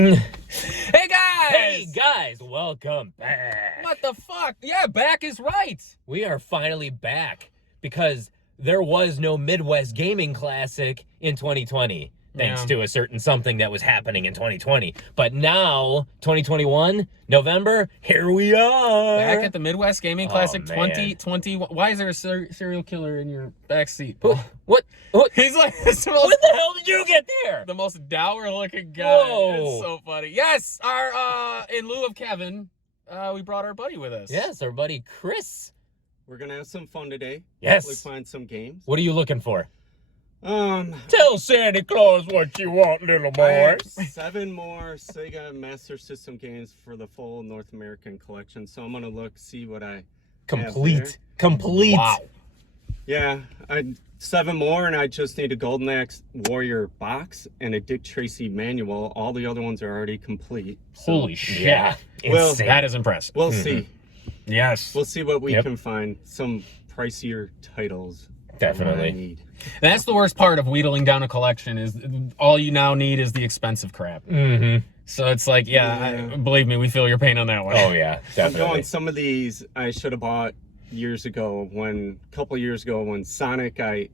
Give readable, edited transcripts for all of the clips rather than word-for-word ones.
Hey guys! Hey guys, welcome back. What the fuck? Yeah, back is right. We are finally back because there was no Midwest Gaming Classic in 2020, thanks to a certain something that was happening in 2020. But now, 2021, November, here we are. Back at the Midwest Gaming Classic man. 2020. Why is there a serial killer in your back seat? What? He's like, When the hell did you get there? the most dour looking guy. Whoa. It's so funny. Yes, our in lieu of Kevin, we brought our buddy with us. Yes, our buddy Chris. We're gonna have some fun today. Yes. Hopefully find some games. What are you looking for? Tell Santa Claus what you want, little I have 7 more Sega Master System games for the full North American collection. So I'm gonna see what I Complete. Wow. Yeah, 7 more, and I just need a Golden Axe Warrior box and a Dick Tracy manual. All the other ones are already complete. So Holy shit. Yeah. Well, Insane. That is impressive. we'll see. Yes. We'll see what we Yep. can find. Some pricier titles. Definitely. I need. That's the worst part of wheedling down a collection is all you now need is the expensive crap. Mm-hmm. So it's like, believe me, we feel your pain on that one. Oh yeah, I'm definitely. going. Some of these I should have bought years ago. A couple of years ago, when Sonic, I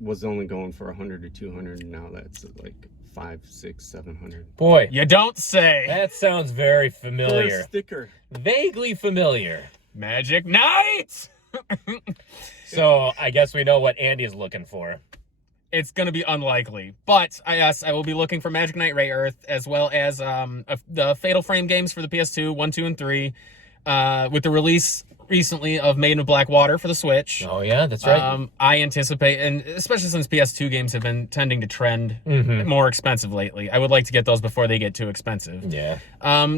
was only going for 100 or 200, and now that's like 500, 600, 700. Boy, You don't say. that sounds very For a familiar. sticker. Vaguely familiar. Magic Knight! So I guess we know what Andy's looking for. It's going to be unlikely. But, yes, I will be looking for Magic Knight Ray Earth, as well as the Fatal Frame games for the PS2, 1, 2, and 3, with the release recently of Maiden of Black Water for the Switch. Oh yeah, that's right. I anticipate, and especially since PS2 games have been tending to trend more expensive lately, I would like to get those before they get too expensive. Yeah.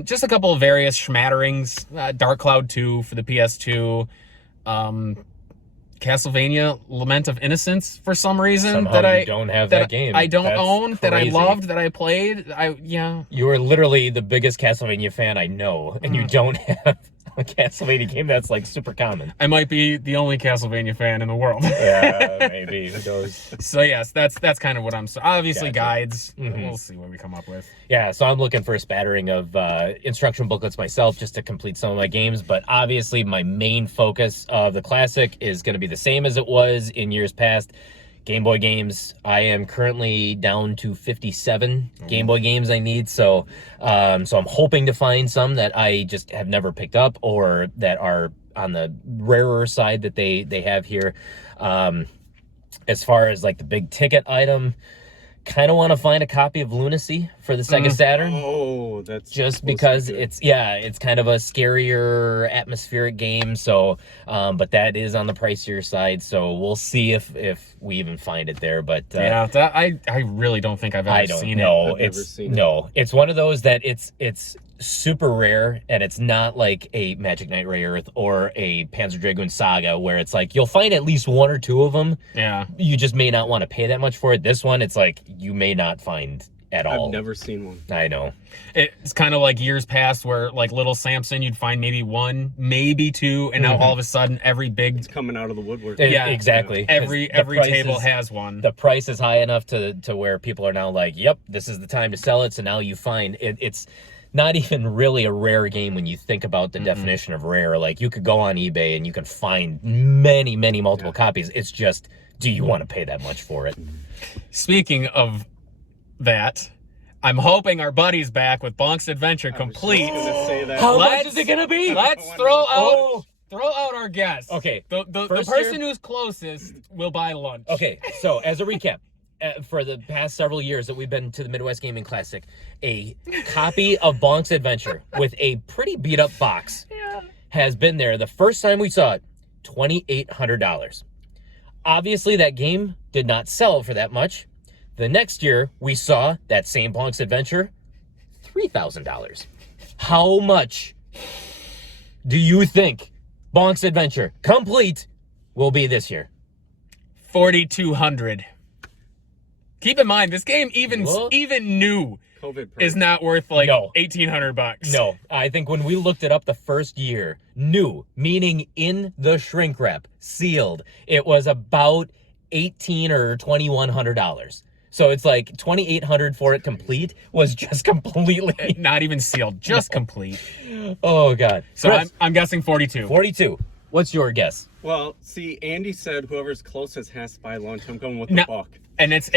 Just a couple of various schmatterings. Dark Cloud 2 for the PS2. Castlevania Lament of Innocence for some reason Somehow you don't have that game. I don't That's own, that I crazy. loved, that I played. You are literally the biggest Castlevania fan I know, and you don't have a Castlevania game that's like super common. I might be the only Castlevania fan in the world. Yeah, maybe. Who knows? So yes, that's kind of what I'm. Obviously, Gotcha. guides. Mhm. We'll see what we come up with. Yeah, so I'm looking for a spattering of instruction booklets myself just to complete some of my games, but obviously my main focus of the Classic is going to be the same as it was in years past. Game Boy games. I am currently down to 57 Game Boy games I need, so I'm hoping to find some that I just have never picked up or that are on the rarer side that they have here. As far as like the big ticket item, kind of want to find a copy of Lunacy for the Sega Saturn. Oh, that's Just because it's kind of a scarier atmospheric game, so but that is on the pricier side, so we'll see if we even find it there. But I really don't think I've ever seen it. I've never seen it. It's one of those that it's super rare, and it's not like a Magic Knight Ray Earth or a Panzer Dragoon Saga where it's like you'll find at least 1 or 2 of them. Yeah. You just may not want to pay that much for it. This one, it's like you may not find at all. I've never seen one. I know. It's kind of like years past where like Little Samson, you'd find maybe 1, maybe 2, and now all of a sudden every big It's coming out of the woodwork. Yeah, exactly. every 'Cause the price table is- has one. The price is high enough to where people are now like, yep, this is the time to sell it. So now you find it's not even really a rare game when you think about the definition of rare. Like you could go on eBay and you can find many, many multiple copies. It's just, do you want to pay that much for it? Speaking of that, I'm hoping our buddy's back with Bonk's Adventure I was complete. just gonna say that. How much Let's- is it gonna be? Let's throw out our guest. Okay, The first person year- who's closest will buy lunch. Okay, so as a recap, for the past several years that we've been to the Midwest Gaming Classic, a copy of Bonk's Adventure with a pretty beat up box has been there. The first time we saw it, $2,800. Obviously, that game did not sell for that much. The next year, we saw that same Bonk's Adventure, $3,000. How much do you think Bonk's Adventure complete will be this year? 4,200. Keep in mind, this game even new COVID is not worth like No. $1,800. No, I think when we looked it up the first year, new, meaning in the shrink wrap, sealed, it was about $1,800 or $2,100. So it's like $2,800 for it complete was just completely Not even sealed, just complete. Oh God. So Chris, I'm guessing 42. 42. What's your guess? Well, see, Andy said whoever's closest has to buy lunch. I'm going with the buck. And it's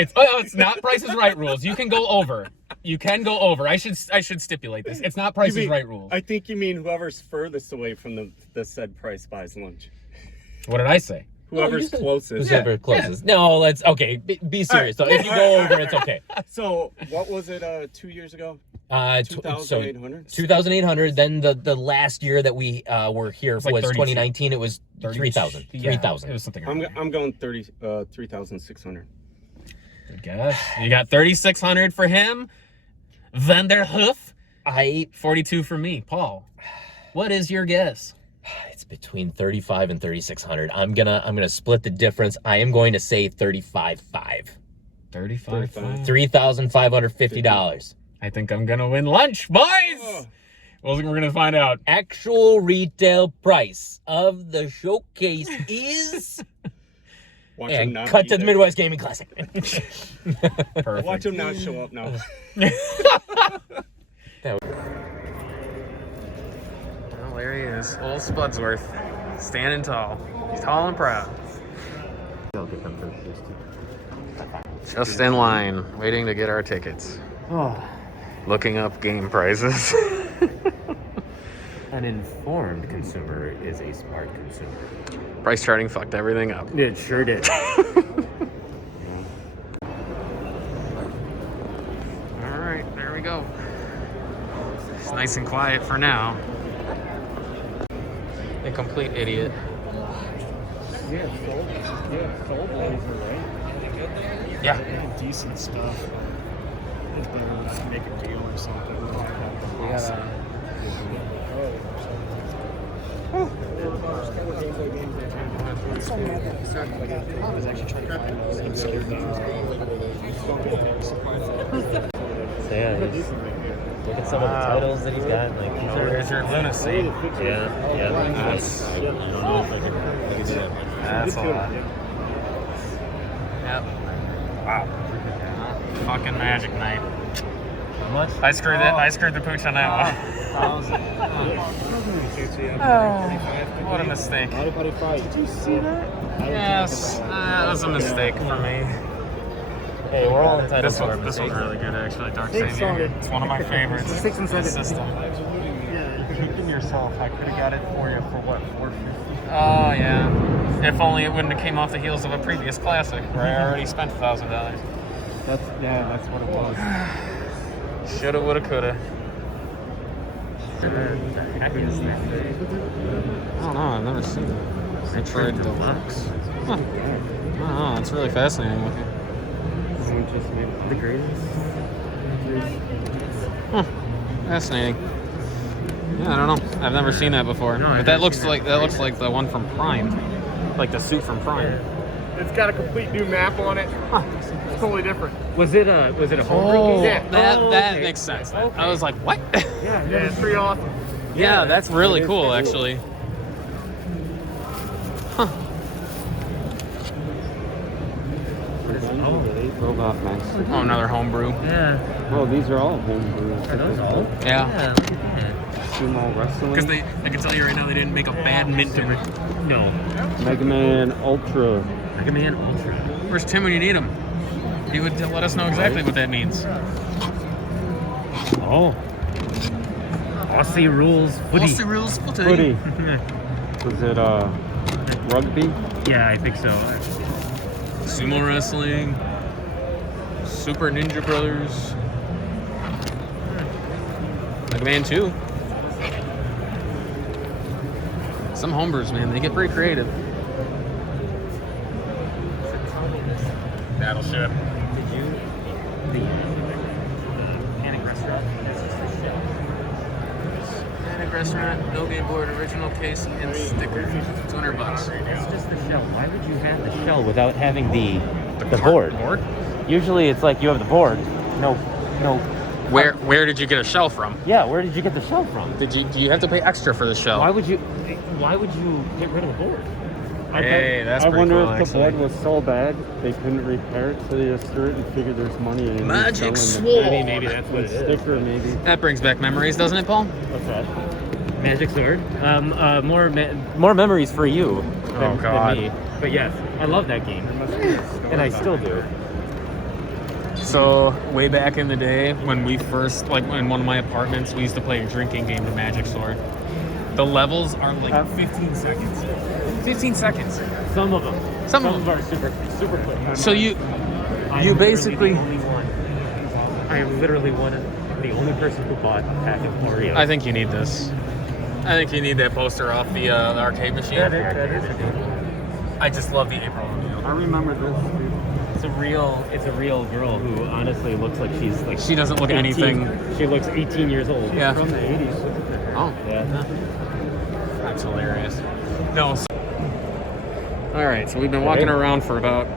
not Price is Right rules. You can go over. You can go over. I should stipulate this. It's not Price is Right rules. I think you mean whoever's furthest away from the said price buys lunch. What did I say? Whoever's closest. Whoever closest. No, let's be serious. So if you go over, it's okay. So what was it 2 years ago? 2,800. 2,800. Then the last year that we were here was 2019. It was 3,000. 3,000. It was something. I'm going 3,600. Good guess. You got 3,600 for him. Vanderhoof. 42 for me. Paul, what is your guess? It's between 35 and 3,600. I'm gonna split the difference. I am going to say 35.5. 35. $3,550. I think I'm gonna win lunch, boys. Well, we're gonna find out. Actual retail price of the showcase is. And cut to the Midwest Gaming Classic. Perfect. Watch him not show up now. Well, there he is, old Spudsworth, standing tall. He's tall and proud. I'll get them first. Just in line, waiting to get our tickets. Looking up game prices. An informed consumer is a smart consumer. Price charting fucked everything up. It sure did. All right, there we go. It's nice and quiet for now. A complete idiot. Soul Blazer, right? Yeah. Decent stuff. It's better to just make a deal or something. We got I was actually trying to find those and scared me. So yeah, look at some of the titles that he's got. Like there's your lunacy. Yeah. That's a lot. Yep. Wow. Fucking Magic Night. How much? I screwed the pooch on that one. What a mistake. Did you see that? Yes, that was a mistake for me. Hey, we're all entitled This to our one's mistakes. really good, actually. Dark Thanks, Savior. sorry. It's one of my favorites. 6 and 7. System. Yeah, you're kicking yourself. I could have got it for you for what, $450? Oh yeah. If only it wouldn't have came off the heels of a previous classic where I already spent $1,000. That's what it was. Shoulda, woulda, coulda. Heck is that? I don't know. I've never seen it. Metroid Deluxe. Huh. I don't know. It's really fascinating looking. The greatest. Huh. Fascinating. Yeah, I don't know. I've never seen that before. No, But that looks like the one from Prime, like the suit from Prime. It's got a complete new map on it. It's totally different. Was it a homebrew game? That makes sense. Okay. I was like, what? Yeah, it's pretty awesome. Yeah, that's really cool, actually. Huh. Robot Master. Oh, another homebrew. Yeah. Oh, these are all homebrew. Are those all? Yeah. Look at that. Sumo Wrestling. Because I can tell you right now, they didn't make a bad mint of it. No. Mega Man Ultra. Mega Man Ultra. Where's Tim when you need him? He would let us know exactly what that means. Oh. Aussie rules footy. Aussie rules footy. Footy. Was it rugby? Yeah, I think so. Sumo wrestling. Super Ninja Brothers. Mega Man 2. Some homebrews, man, they get pretty creative. Battleship. Did you? The Panic Restaurant. That's just a shell. Panic Restaurant, no Game Boy, original case and sticker. $200. It's just the shell. Why would you have the shell without having the board? Board? Usually it's like you have the board. No. Where did you get a shell from? Yeah, where did you get the shell from? Do you have to pay extra for the shell? Why would you get rid of the board? Hey, that's I pretty wonder cool, if the board actually. was so bad they couldn't repair it, so they just threw it and figured there's money in it. Magic Sword. Sword. Maybe that's what it is. Sticker, maybe. That brings back memories, doesn't it, Paul? What's that? Magic sword. More memories for you than God. me. But yes, I love that game, and I still do. So way back in the day when we first, like in one of my apartments, we used to play a drinking game of Magic Sword. The levels are like 15 seconds. 15 seconds. Some of them. Some of them. are super quick. So you basically. I am literally the only person who bought a pack of Oreos. I think you need this. I think you need that poster off the arcade machine. That is a good. I just love the April reveal. I remember this. It's a real girl who honestly looks like she's like. She doesn't look 18. anything. She looks 18 years old. Yeah. From the 80s. Oh, Yeah. that's hilarious. No. All right, so we've been walking around for about,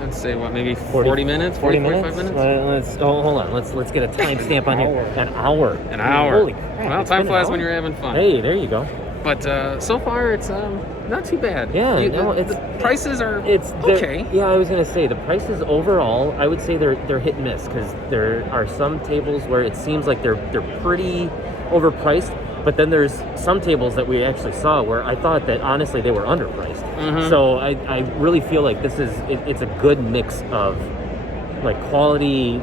let's say, what, maybe 40 minutes? 40 45 minutes? Hold on. Let's get a timestamp on here. An hour. An hour. Holy crap, Well, it's time been an flies hour? when you're having fun. Hey, there you go. But so far, it's not too bad. Yeah, no, the prices are They're- okay. Yeah, I was gonna say the prices overall, I would say they're hit and miss because there are some tables where it seems like they're pretty overpriced, but then there's some tables that we actually saw where I thought that honestly they were underpriced. Mhm. So I really feel like it's a good mix of like quality,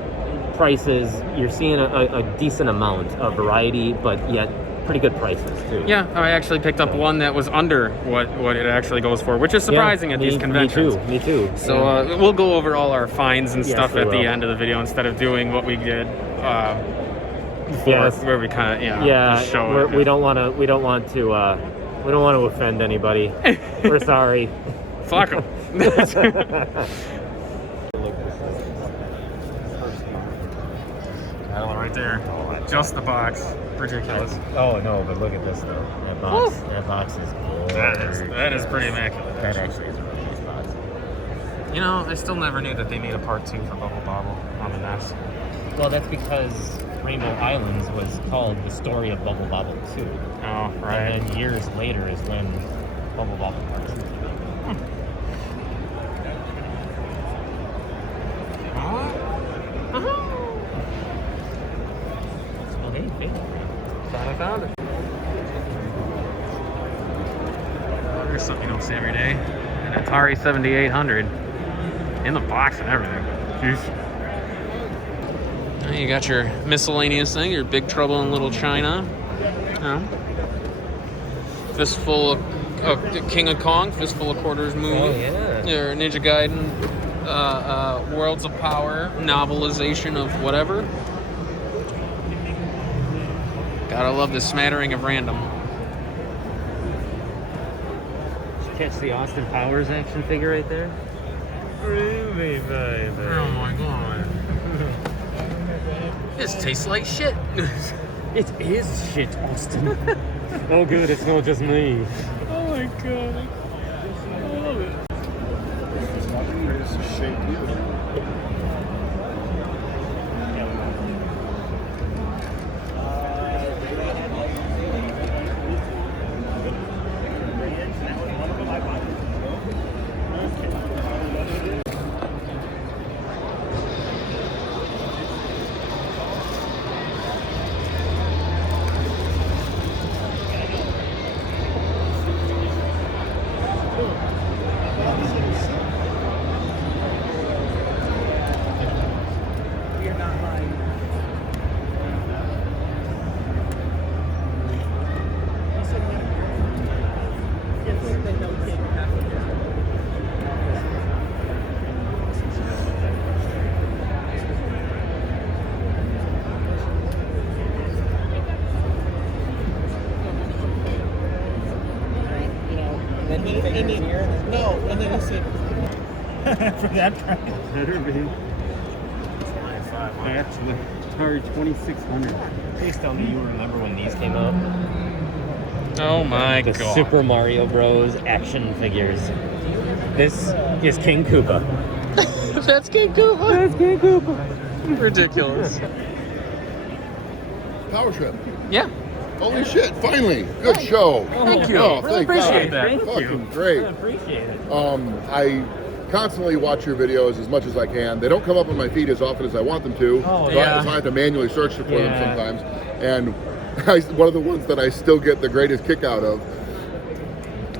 prices. You're seeing a decent amount of variety, but yet pretty good prices too. Yeah, I actually picked up one that was under what it actually goes for, which is surprising at these conventions. Me too. So we'll go over all our finds and Yes, stuff we at the will. end of the video instead of doing what we did before, Yes. where we kind of Yeah, show it. we don't want to offend anybody. We're sorry. Fuck them. Right there, just the box. Ridiculous. Oh no, but look at this though. That box. That box is gorgeous. That is pretty immaculate. That actually is a really nice box. You know, I still never knew that they made a part 2 for Bubble Bobble on the NES. Well, that's because Rainbow Islands was called The Story of Bubble Bobble 2. Oh, right. And then years later is when Bubble Bobble Part 2 came out. Well, hey. I found it. There's something you don't see every day. An Atari 7800 in the box and everything. Jeez. Now you got your miscellaneous thing, your Big Trouble in Little China. Fistful of King of Kong, Fistful of Quarters movie. Oh, yeah. Your Ninja Gaiden, Worlds of Power, novelization of whatever. Gotta love the smattering of random. Did you catch the Austin Powers action figure right there? Really, baby. Oh my god. This tastes like shit. It is shit, Austin. Oh, good, it's not just me. Oh my god. I love it. For that price. Better be. Actually, Atari 2600. Please tell me you remember when these came out. Oh my The god. Super Mario Bros. Action figures. This is King Koopa. That's King Koopa. That's King Koopa. Ridiculous. Power Trip. Yeah. Holy shit! Finally, good show. Thank you. Oh, Really thank appreciate God. that. Thank Fucking you. great. I appreciate it. I constantly watch your videos as much as I can. They don't come up on my feed as often as I want them to. Oh, so yeah. I have to manually search for them Yeah. sometimes. And one of the ones that I still get the greatest kick out of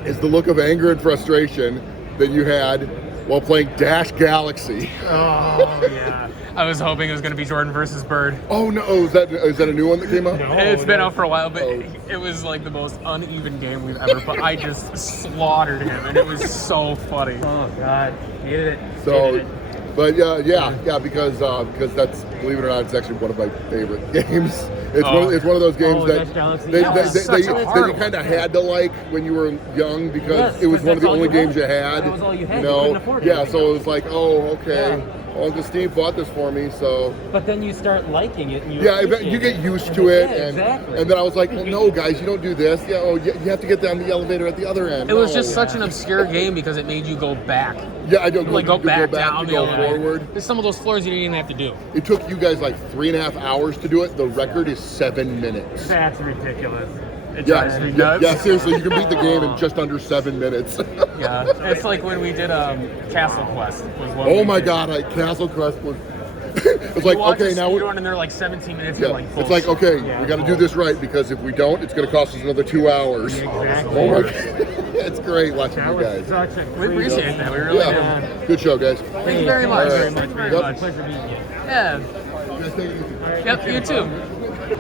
is the look of anger and frustration that you had while playing Dash Galaxy. Oh, yeah. I was hoping it was going to be Jordan versus Bird. Oh no, is that a new one that came out? No. It's been out for a while, but Oh. it was like the most uneven game we've ever played. I just slaughtered him, and it was so funny. Oh, God. Hated it. So, Hated it. but yeah, because that's, believe it or not, it's actually one of my favorite games. It's one of those games Oh, that Dash Galaxy. they, That was they, such they, a that hard you one. kind of had to like when you were young because Yes, it was because one of the that's all only you games had. you had. That was all you had. You You know? couldn't afford Yeah, anything so it else. was like, oh, okay. Yeah. Well, Uncle Steve bought this for me, so But then you start liking it. And you yeah, appreciate you get it. used to it, Yeah, and exactly. and then I was like, well, no, guys, you don't do this. Yeah, oh, you have to get down the elevator at the other end. It was No. just such an obscure game because it made you go back. Yeah, I don't Like go you back, down, you go the elevator. forward. There's some of those floors you didn't even have to do. It took you guys like 3.5 hours to do it. The record is 7 minutes. That's ridiculous. It Yeah, drives me yeah, nuts. yeah, seriously, you can beat the game in just under 7 minutes. Yeah, it's like when we did Castle Quest. Was what Oh we my did. God, Castle Crest was. It's like, You watch okay, a now speed run and they're like 17 minutes. yeah, You're like, it's like, okay, Yeah, we got to do this right because if we don't, it's going to cost us another 2 hours. Exactly. Oh my God, it's great watching That you was guys. such a we crazy- appreciate that. We really Yeah, do. good show, guys. Thank you very much. All right. Thank you very Yep. much. Pleasure meeting you. Yeah. You guys take it easy. Yep, you too.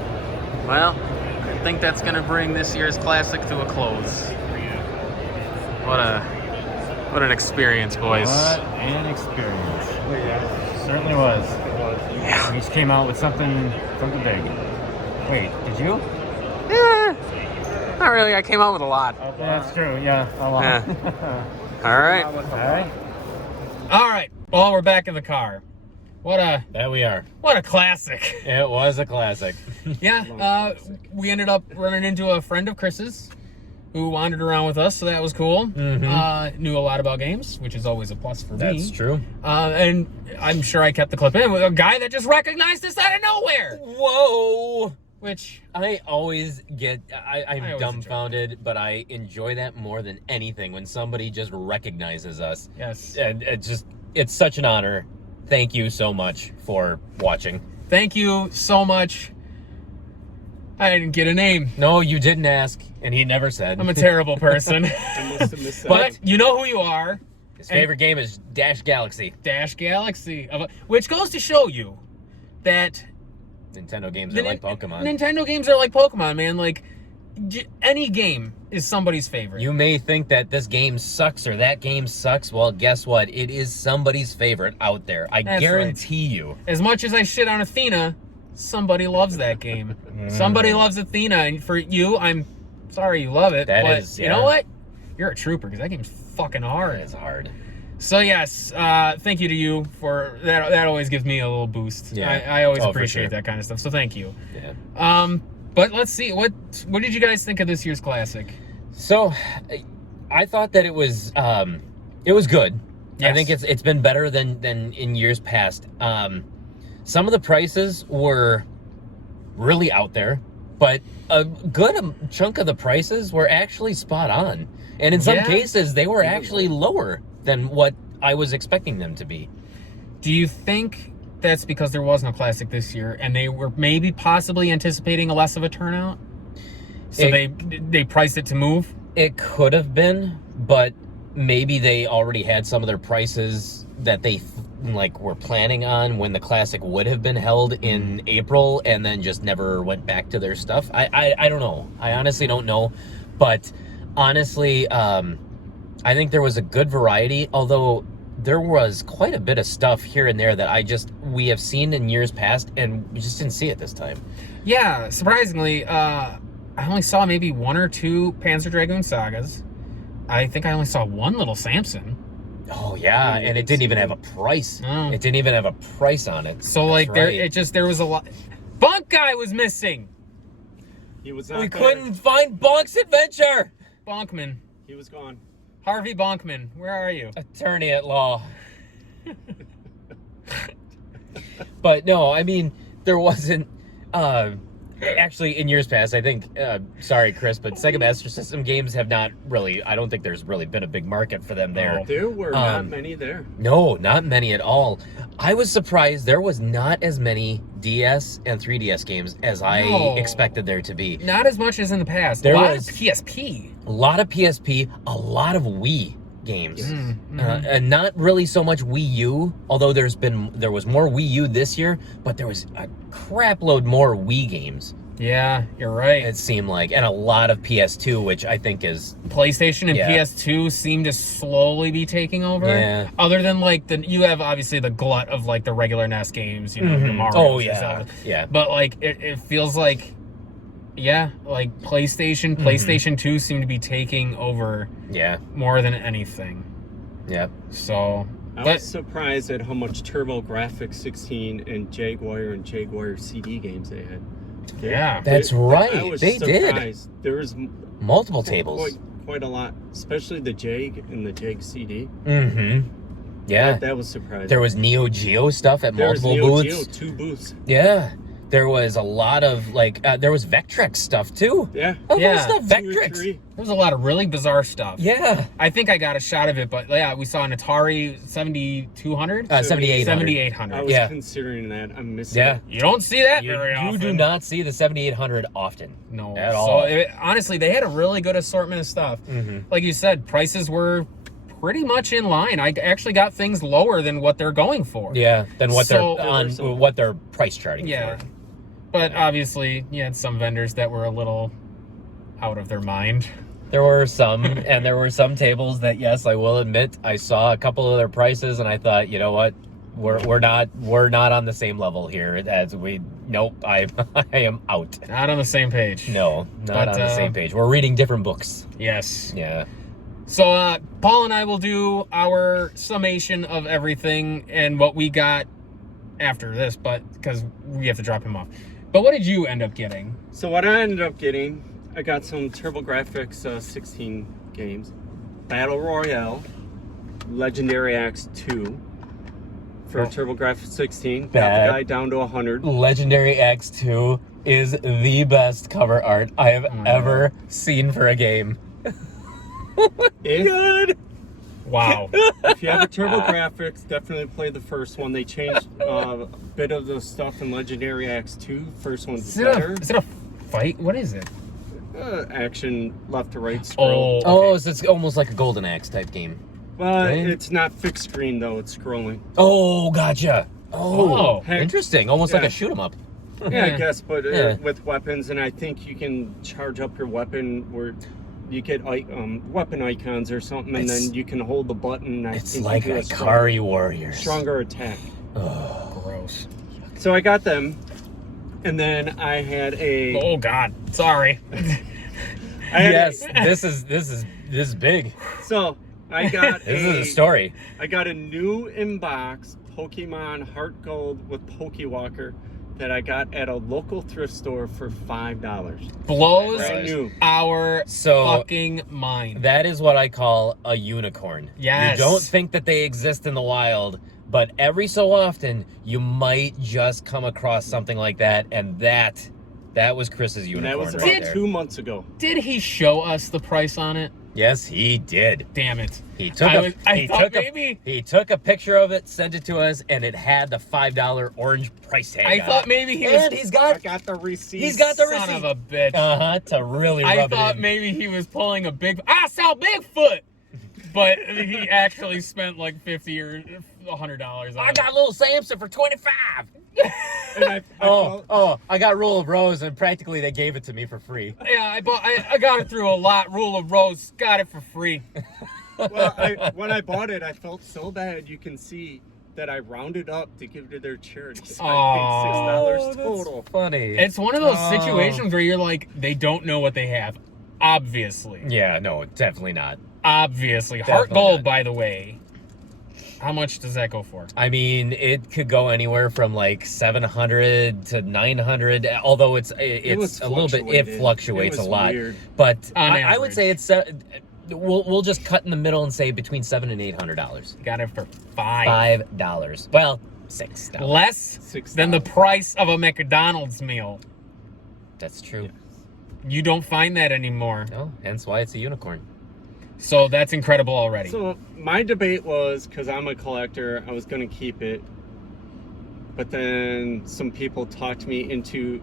Well, I think that's going to bring this year's classic to a close. What an experience, boys. What an experience. Certainly was. We each came out with something big. Wait, did you? Not really. I came out with a lot. That's true. Yeah, a lot. Yeah. All right. All right. All right. Well, we're back in the car. There we are. What a classic. It was a classic. Yeah. We ended up running into a friend of Chris's who wandered around with us, so that was cool. Knew a lot about games, which is always a plus for me. That's true. And I'm sure I kept the clip in with a guy that just recognized us out of nowhere. Whoa! Which I always get, I I'm always dumbfounded, but I enjoy that more than anything when somebody just recognizes us. yes. And it's such an honor. Thank you so much for watching. Thank you so much. I didn't get a name. No, you didn't ask, and he never said. I'm a terrible person. I must have missed that. But you know who you are. His favorite game is Dash Galaxy. Dash Galaxy. Which goes to show you that Nintendo games are like Pokemon. Nintendo games are like Pokemon, man. Like, any game is somebody's favorite. You may think that this game sucks or that game sucks. Well, guess what? It is somebody's favorite out there. I That's guarantee you. As much as I shit on Athena, somebody loves that game. Somebody loves Athena, and for you, I'm sorry you love it. That but is, you yeah. know what? You're a trooper because that game's fucking hard. It's hard. So yes, thank you to you for that. That always gives me a little boost. Yeah. I always Oh, for appreciate sure. that kind of stuff. So thank you. Yeah. But let's see what did you guys think of this year's classic? So, I thought that it was good. Yes. I think it's been better than in years past. Some of the prices were really out there, but a good chunk of the prices were actually spot on. And in some Yeah. cases, they were actually lower than what I was expecting them to be. Do you think that's because there was no classic this year, and they were maybe possibly anticipating a less of a turnout? So they priced it to move? It could have been, but maybe they already had some of their prices that they were planning on when the classic would have been held in April, and then just never went back to their stuff. I don't know. I honestly don't know, but honestly, I think there was a good variety, although there was quite a bit of stuff here and there that we have seen in years past, and we just didn't see it this time. Yeah, surprisingly, I only saw maybe 1 or 2 Panzer Dragoon Sagas. I think I only saw 1 Little Samson. Oh yeah, and it didn't even have a price. Oh. It didn't even have a price on it. So That's right. there was a lot. Bunk Guy was missing. He was not We there. couldn't find Bonk's Adventure. Bonkman. He was gone. Harvey Bonkman, where are you? Attorney at law. But no, I mean, there wasn't Actually, in years past, I think, sorry, Chris, but Sega Master System games have not really, I don't think there's really been a big market for them there. There were not many there. No, not many at all. I was surprised there was not as many DS and 3DS games as I expected there to be. Not as much as in the past. There a lot was of PSP. A lot of PSP, a lot of Wii games. And not really so much Wii U, although there was more Wii U this year, but there was a crap load more Wii games. Yeah, you're right. It seemed like, and a lot of PS2, which I think is PlayStation and PS2 seem to slowly be taking over. Yeah. Other than like you have obviously the glut of like the regular NES games, you know, your Mario. Oh yeah, yeah. But like it feels like, like PlayStation 2 seem to be taking over. Yeah. More than anything. Yeah. So. I was surprised at how much TurboGrafx 16 and Jaguar CD games they had. Yeah, that's right. I was they surprised. did. There was multiple tables. Quite a lot, especially the Jag and the Jag CD. Yeah, that was surprising. There was Neo Geo stuff at multiple booths. Neo Geo, 2 booths. Yeah. There was a lot of like there was Vectrex stuff too. Yeah. Stuff. Vectrex. There was a lot of really bizarre stuff. Yeah. I think I got a shot of it, but yeah, we saw an Atari 7200? 7800. I was considering that. I'm missing it. You don't see that very often. You do not see the 7800 often. No. At all. Honestly, they had a really good assortment of stuff. Like you said, prices were pretty much in line. I actually got things lower than what they're going for. Yeah, than what what they're price charting for. But obviously, you had some vendors that were a little out of their mind. There were some, and there were some tables that, yes, I will admit, I saw a couple of their prices, and I thought, you know what, we're not on the same level here as we. Nope, I am out. Not on the same page. No, not on the same page. We're reading different books. Yes. Yeah. So Paul and I will do our summation of everything and what we got after this, but because we have to drop him off. But what did you end up getting? So what I ended up getting, I got some TurboGrafx 16 games, Battle Royale, Legendary Axe 2 for TurboGrafx 16. Got the guy down to 100. Legendary Axe 2 is the best cover art I have ever seen for a game. Good. Wow. If you have a TurboGrafx, definitely play the first one. They changed a bit of the stuff in Legendary Axe 2. First one's better. Is it a fight? What is it? Action left to right scroll. Oh, so it's almost like a Golden Axe type game. But it's not fixed screen though, it's scrolling. Oh, gotcha. Oh, Heck, interesting. Almost like a shoot 'em up. Yeah, I guess, but with weapons, and I think you can charge up your weapon where you get weapon icons or something, and then you can hold the button. It's like Ikari Warriors. Stronger attack. Oh, gross. So I got them, and then I had a. Oh God, sorry. This is big. So I got this is a story. I got a new in-box Pokemon Heart Gold with Pokewalker that I got at a local thrift store for $5. Blows our fucking mind. That is what I call a unicorn. Yes. You don't think that they exist in the wild, but every so often you might just come across something like that, and that was Chris's unicorn. And that was right about there. 2 months ago. Did he show us the price on it? Yes, he did. Damn it. He took a picture of it, sent it to us, and it had the $5 orange price tag. I thought maybe he was. And I got the receipt. He's got the receipt. Son of a bitch. To really rub it in. I thought maybe he was pulling a I saw Bigfoot! But he actually spent like $50 or $100 on it. I got little Samson for $25. And I got Rule of Rose, and practically they gave it to me for free. Yeah, I got it through a lot. Rule of Rose, got it for free. Well, when I bought it, I felt so bad. You can see that I rounded up to give to their charity. So I paid $6 total. That's funny. It's one of those situations where you're like, they don't know what they have. Obviously. Yeah, no, definitely not. Obviously. Heart Gold, by the way. How much does that go for? I mean, it could go anywhere from like 700 to 900. Although it's a little bit, it fluctuates a lot. Weird. But I would say it's we'll just cut in the middle and say between $700 and $800. Got it for $5. $5. Well, $6. Less than the price of a McDonald's meal. That's true. You don't find that anymore. No, hence why it's a unicorn. So that's incredible already. So my debate was, because I'm a collector, I was going to keep it. But then some people talked me into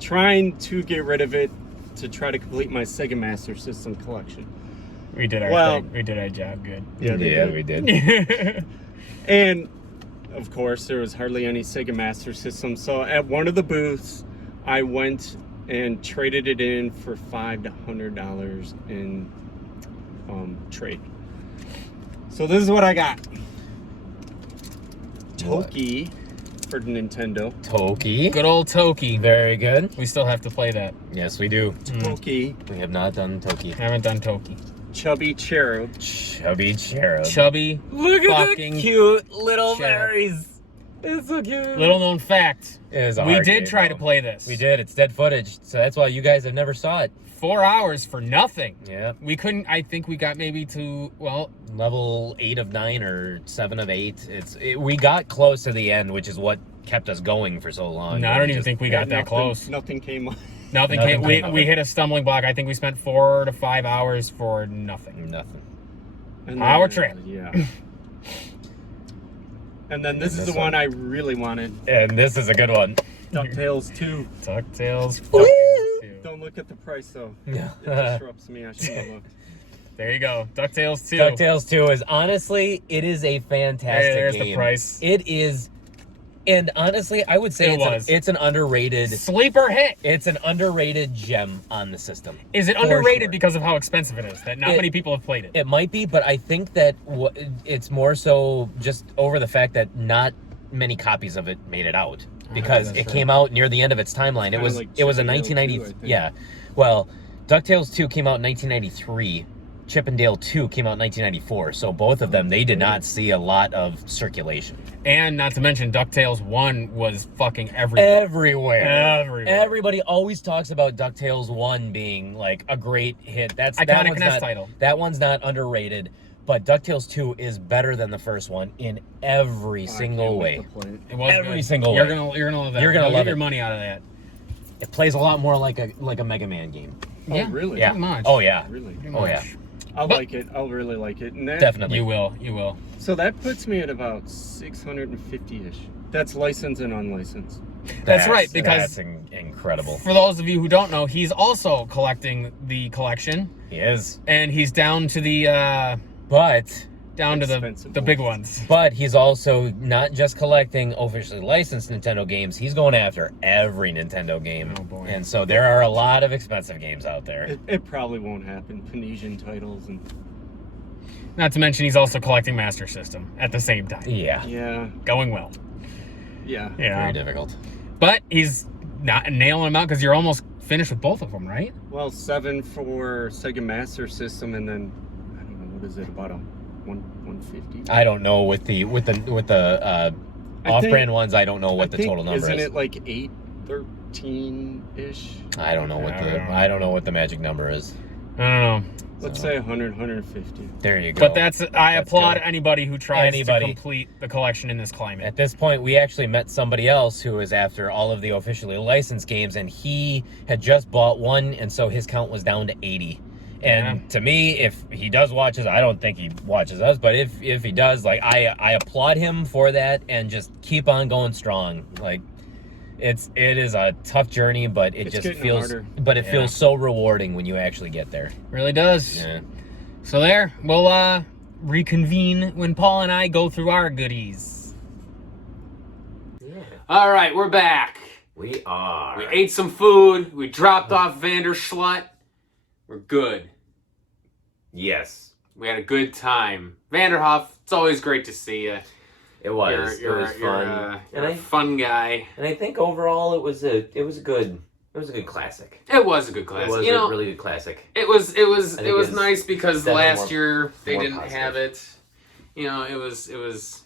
trying to get rid of it to try to complete my Sega Master System collection. We did our thing. We did our job good. Yeah, we did. And of course, there was hardly any Sega Master System. So at one of the booths, I went and traded it in for $500 to $100 in trade. So this is what I got. Toki for the Nintendo. Toki. Good old Toki. Very good. We still have to play that. Yes, we do. Toki. We have not done Toki. Haven't done Toki. Chubby Cherub. Chubby Cherub. Chubby. Look at the fucking cute little cherub. berries. It's so cute. Little known fact. It is a We hard did game, try though. to play this. We did. It's dead footage, so that's why you guys have never saw it. 4 hours for nothing. Yeah. We couldn't. I think we got maybe to Level 8 of 9 or 7 of 8. We got close to the end, which is what kept us going for so long. No, I don't even think we got that close. Nothing came up. Nothing Nothing came. came We hit a stumbling block. I think we spent 4 to 5 hours for nothing. Nothing. And Power trip. Yeah. And then this is the one I really wanted. And this is a good one. DuckTales 2. DuckTales. Woo! Don't look at the price though. Yeah. It disrupts me. I should have looked. There you go. DuckTales 2. DuckTales 2 is honestly, it is a fantastic There's game. the price. It is, and honestly, I would say it's an underrated. Sleeper hit. It's an underrated gem on the system. Is it For underrated sure. because of how expensive it is? That not many people have played it. It might be, but I think that it's more so just over the fact that not many copies of it made it out because that's it true. came out near the end of its timeline. It Kinda was like it was a Chip and Dale 1990. 2, I think. Yeah, well, DuckTales 2 came out in 1993. Chip and Dale 2 came out in 1994. So both of them, they did not see a lot of circulation. And not to mention, DuckTales 1 was fucking everywhere. Everywhere. Everybody always talks about DuckTales 1 being like a great hit. That Iconic one's NES not, title. That one's not underrated. But DuckTales 2 is better than the first one in every single way. It was Every good. single You're way. gonna love that. You're gonna You'll love get your it. money out of that. It plays a lot more like a Mega Man game. Oh, Yeah, really? Yeah. Pretty much. Oh yeah. Really? Pretty Oh much. yeah. I'll But- like it. I'll really like it. And that, Definitely. You will. You will. So that puts me at about 650-ish. That's licensed and unlicensed. That's right, because- that's incredible. For those of you who don't know, he's also collecting the collection, He is. and he's down to the But Expensive the big ones. he's also not just collecting officially licensed Nintendo games. He's going after every Nintendo game. Oh, boy. And so there are a lot of expensive games out there. It probably won't happen. Panesian titles and Not to mention, he's also collecting Master System at the same time. Yeah. yeah, Going well. yeah. Yeah. Very difficult. But he's not nailing them out because you're almost finished with both of them, right? Well, 7 for Sega Master System, and then I don't know what is it about 150. I don't know with the off-brand ones. I don't know what the total number isn't is. it like 813-ish? I don't know what I don't know what the magic number is. I don't know. Let's say 100, 150. There you go. But I applaud good. anybody who tries Anybody. to complete the collection in this climate. At this point, we actually met somebody else who was after all of the officially licensed games, and he had just bought one, and so his count was down to 80. And to me, if he does watch us, I don't think he watches us, but if he does, like I applaud him for that, and just keep on going strong. Like it is a tough journey, but it It's just getting feels harder. it feels so rewarding when you actually get there. Really does. Yeah. So there, we'll reconvene when Paul and I go through our goodies. All right, we're back. We are. We ate some food. We dropped off Vanderschlut. We're good. Yes. We had a good time. Vanderhoff, it's always great to see you. It was. You're it was fun. You're a fun guy. And I think overall it was a good classic. It was a good class. It was you know, a really good classic. It was think it's nice because definitely last more- year they more didn't positive. have it. You know, it was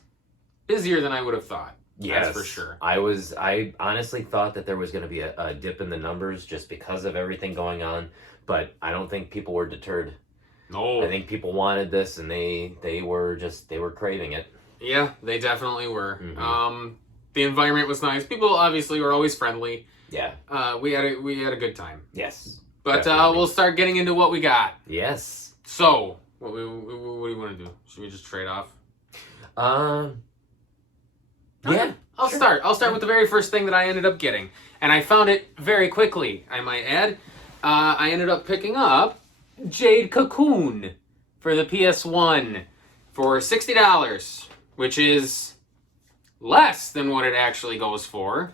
busier than I would have thought. Yes, That's for sure. I honestly thought that there was going to be a dip in the numbers just because of everything going on, but I don't think people were deterred. No. I think people wanted this, and they were craving it. Yeah, they definitely were. Mhm. The environment was nice. People obviously were always friendly. Yeah. We had a good time. Yes. But Definitely. we'll start getting into what we got. Yes. So, what do you want to do? Should we just trade off? Yeah. I'll start. I'll start with the very first thing that I ended up getting, and I found it very quickly, I might add. I ended up picking up Jade Cocoon for the PS1 for $60, which is less than what it actually goes for.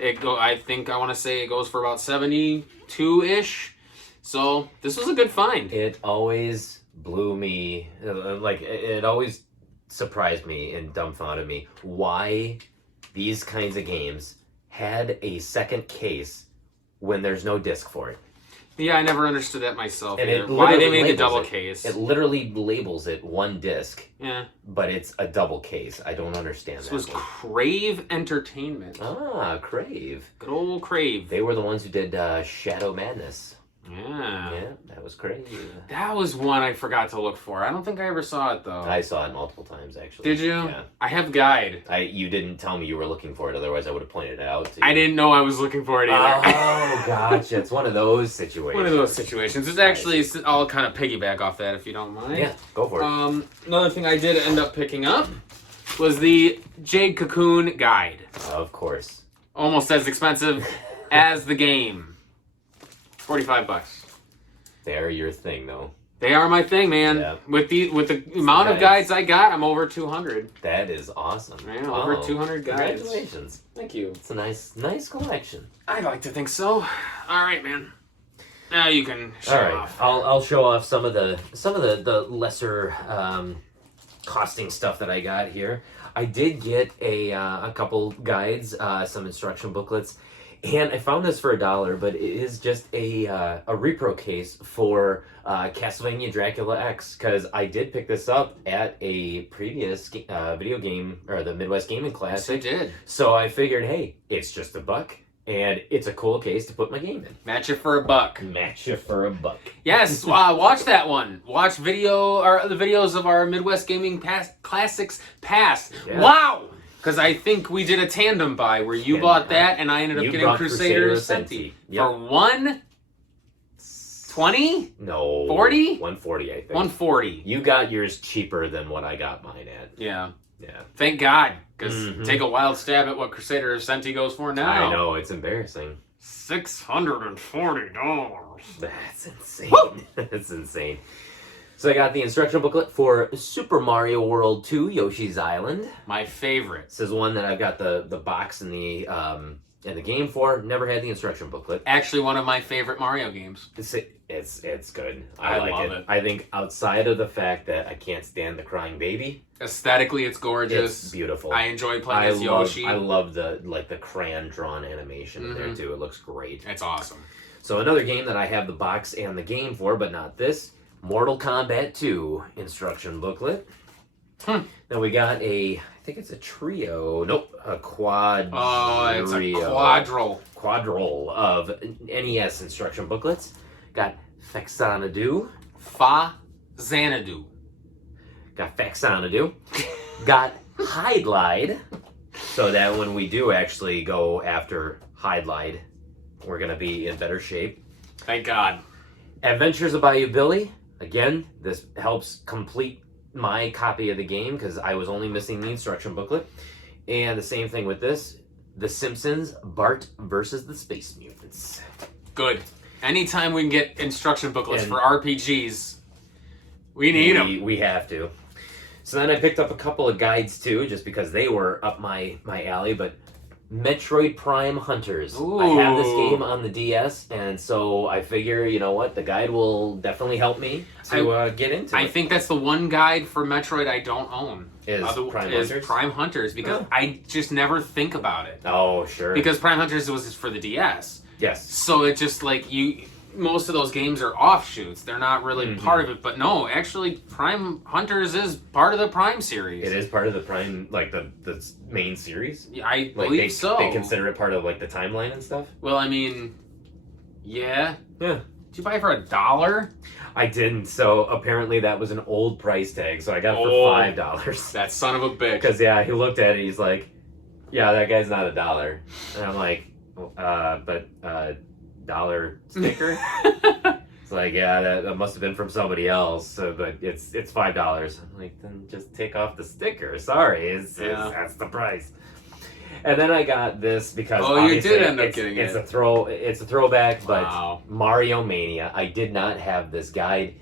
I think I want to say it goes for about 72-ish. So this was a good find. It always blew me, like it always surprised me and dumbfounded me why these kinds of games had a second case when there's no disc for it. Yeah, I never understood that myself And either. it Why they literally make a double labels it. case? It literally labels it one disc, Yeah. but it's a double case. I don't understand This that. was one. Crave Entertainment. Ah, Crave. Good old Crave. They were the ones who did Shadow Madness. Yeah. Yeah, that was Crave. That was one I forgot to look for. I don't think I ever saw it though. I saw it multiple times actually. Did you? Yeah. I have Guide. You didn't tell me you were looking for it, otherwise I would have pointed it out to you. I didn't know I was looking for it either. Oh, gotcha. It's one of those situations. One of those situations. It's actually, I'll kind of piggyback off that if you don't mind. Yeah, go for it. Another thing I did end up picking up was the Jade Cocoon Guide. Of course. Almost as expensive as the game. $45. They're your thing, though. They are my thing, man. Yeah. With the amount of Guides. guides I got, I'm over 200. That is awesome. Man, over 200 guides. Congratulations. Thank you. It's a nice collection. I like to think so. All right, man. Now you can show All right, off. I'll show off some of the lesser costing stuff that I got here. I did get a couple guides, some instruction booklets, and I found this for $1, but it is just a repro case for Castlevania Dracula X, because I did pick this up at a previous video game, or the Midwest Gaming Classic. Yes, I did. So I figured, hey, it's just $1, and it's a cool case to put my game in. Match it for $1. Match you for $1. Yes, watch that one. Watch the videos of our Midwest Gaming Classics past. Yeah. Wow! Because I think we did a tandem buy where you bought that and I ended up You getting brought Crusader Crusader Senti. Senti. Yep. For 120? No. 40? 140, I think. 140. You got yours cheaper than what I got mine at. Yeah. Yeah. Thank God. Because Mhm. take a wild stab at what Crusader Senti goes for now. I know, it's embarrassing. $640. That's insane. That's insane. So I got the instruction booklet for Super Mario World 2 Yoshi's Island. My favorite. This is one that I've got the box and the game for. Never had the instruction booklet. Actually, one of my favorite Mario games. It's good. I like love it. I think outside of the fact that I can't stand the crying baby, Aesthetically, it's gorgeous. it's beautiful. I enjoyed playing as Yoshi. I love the crayon drawn animation in there too. It looks great. It's awesome. So another game that I have the box and the game for, but not this, Mortal Kombat 2 instruction booklet. Then we got I think it's a trio. Nope, a quad. Oh, it's a quadrille. Quadrille of NES instruction booklets. Got Faxanadu. Fa Xanadu. Got Faxanadu. Got Hydlide. So that when we do actually go after Hydlide, we're going to be in better shape. Thank God. Adventures of Bayou Billy. Again, this helps complete my copy of the game because I was only missing the instruction booklet. And the same thing with this. The Simpsons, Bart versus the Space Mutants. Good. Anytime we can get instruction booklets And- for RPGs, we need them. We have to. So then I picked up a couple of guides too, just because they were up my alley, but Metroid Prime Hunters. I have this Ooh. game on the DS, and so I figure, you know what, the guide will definitely help me to get into I it. think that's the one guide for Metroid I don't own. Is Prime Hunters? Prime Hunters, because Oh. I just never think about it. Oh, sure. Because Prime Hunters was for the DS. Yes. So it just like most of those games are offshoots. They're not really Mhm. part of it. But no, actually, Prime Hunters is part of the Prime series. It is part of the Prime, like the main series. Yeah, I Like believe so. They consider it part of like the timeline and stuff. Well, I mean, yeah. Yeah. Did you buy it for $1? I didn't. So apparently that was an old price tag. So I got it for Oh. $5. That son of a bitch. Because yeah, he looked at it. He's like, "Yeah, that guy's not $1." And I'm like, but dollar sticker. It's like, yeah, that must have been from somebody else. So, but it's $5. I'm like, then just take off the sticker. Sorry, that's the price. And then I got this because you did end up getting it's it. It's a throwback, but Wow. Mario Mania. I did not have this guide.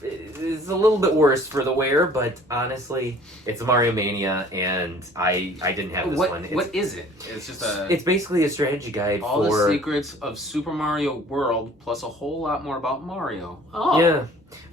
It's a little bit worse for the wear, but honestly, it's Mario Mania, and I didn't have this one. What is it? It's just It's basically a strategy guide all for the secrets of Super Mario World plus a whole lot more about Mario. Oh, yeah,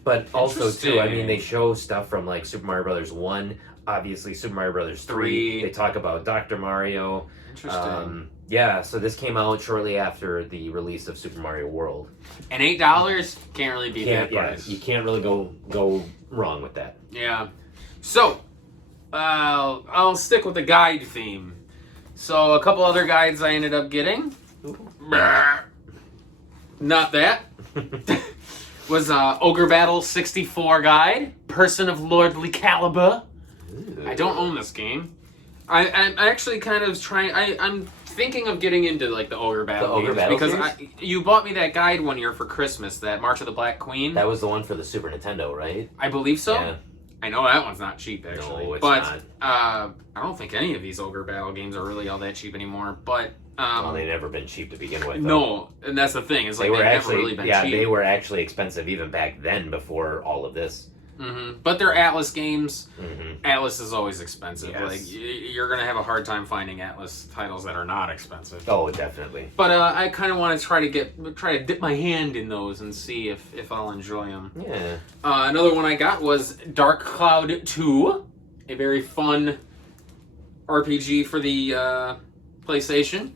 but also too. I mean, Interesting. they show stuff from like Super Mario Brothers 1, obviously Super Mario Brothers 3. They talk about Dr. Mario. Interesting. Yeah, so this came out shortly after the release of Super Mario World. And $8 can't really beat that Yeah, price. you can't really go wrong with that. Yeah. So, I'll stick with the guide theme. So, a couple other guides I ended up getting. Not that. Was Ogre Battle 64 guide. Person of Lordly Caliber. I don't own this game. I'm actually kind of trying. I'm thinking of getting into like the Ogre Battle games because you bought me that guide one year for Christmas, that March of the Black Queen. That was the one for the Super Nintendo, right? I believe so. Yeah. I know that one's not cheap actually, No, it's but not. I don't think any of these Ogre Battle games are really all that cheap anymore. But Well, they've never been cheap to begin with. Though. no, and that's the thing. It's like They were they've actually never really been cheap. they were actually expensive even back then before all of this. But they're Atlas games. Mm-hmm. Atlas is always expensive. Yes. Like you're gonna have a hard time finding Atlas titles that are not expensive. Oh, definitely. But I kind of want to try to dip my hand in those and see if I'll enjoy them. Yeah. Another one I got was Dark Cloud 2, a very fun RPG for the PlayStation.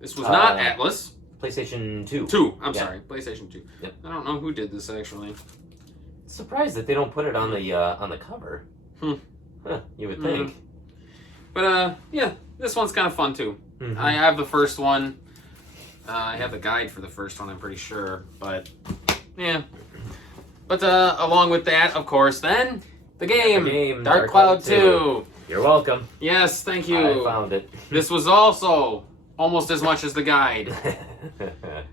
This was not Atlas. PlayStation 2. 2. I'm Yeah. sorry, PlayStation 2. Yep. I don't know who did this actually. Surprised that they don't put it on the cover. Huh, you would think. But yeah, this one's kind of fun too. Mhm. I have the first one. I have the guide for the first one, I'm pretty sure. But yeah. But along with that, of course, then the game, Dark Cloud 2. You're welcome. Yes, thank you. I found it. This was also almost as much as the guide.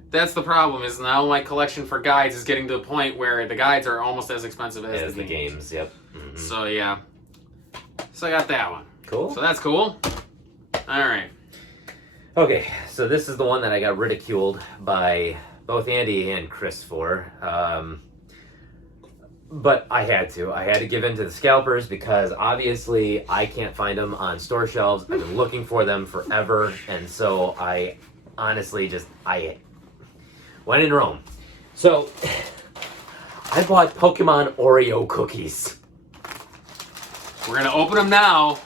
That's the problem, is now my collection for guides is getting to the point where the guides are almost as expensive as the games. Yep. Mhm. So yeah. So I got that one. Cool. So that's cool. Alright. Okay, so this is the one that I got ridiculed by both Andy and Chris for. But I had to give in to the scalpers because obviously I can't find them on store shelves. I've been looking for them forever, and so I honestly I went in Rome. So I bought Pokemon Oreo cookies. We're gonna open them now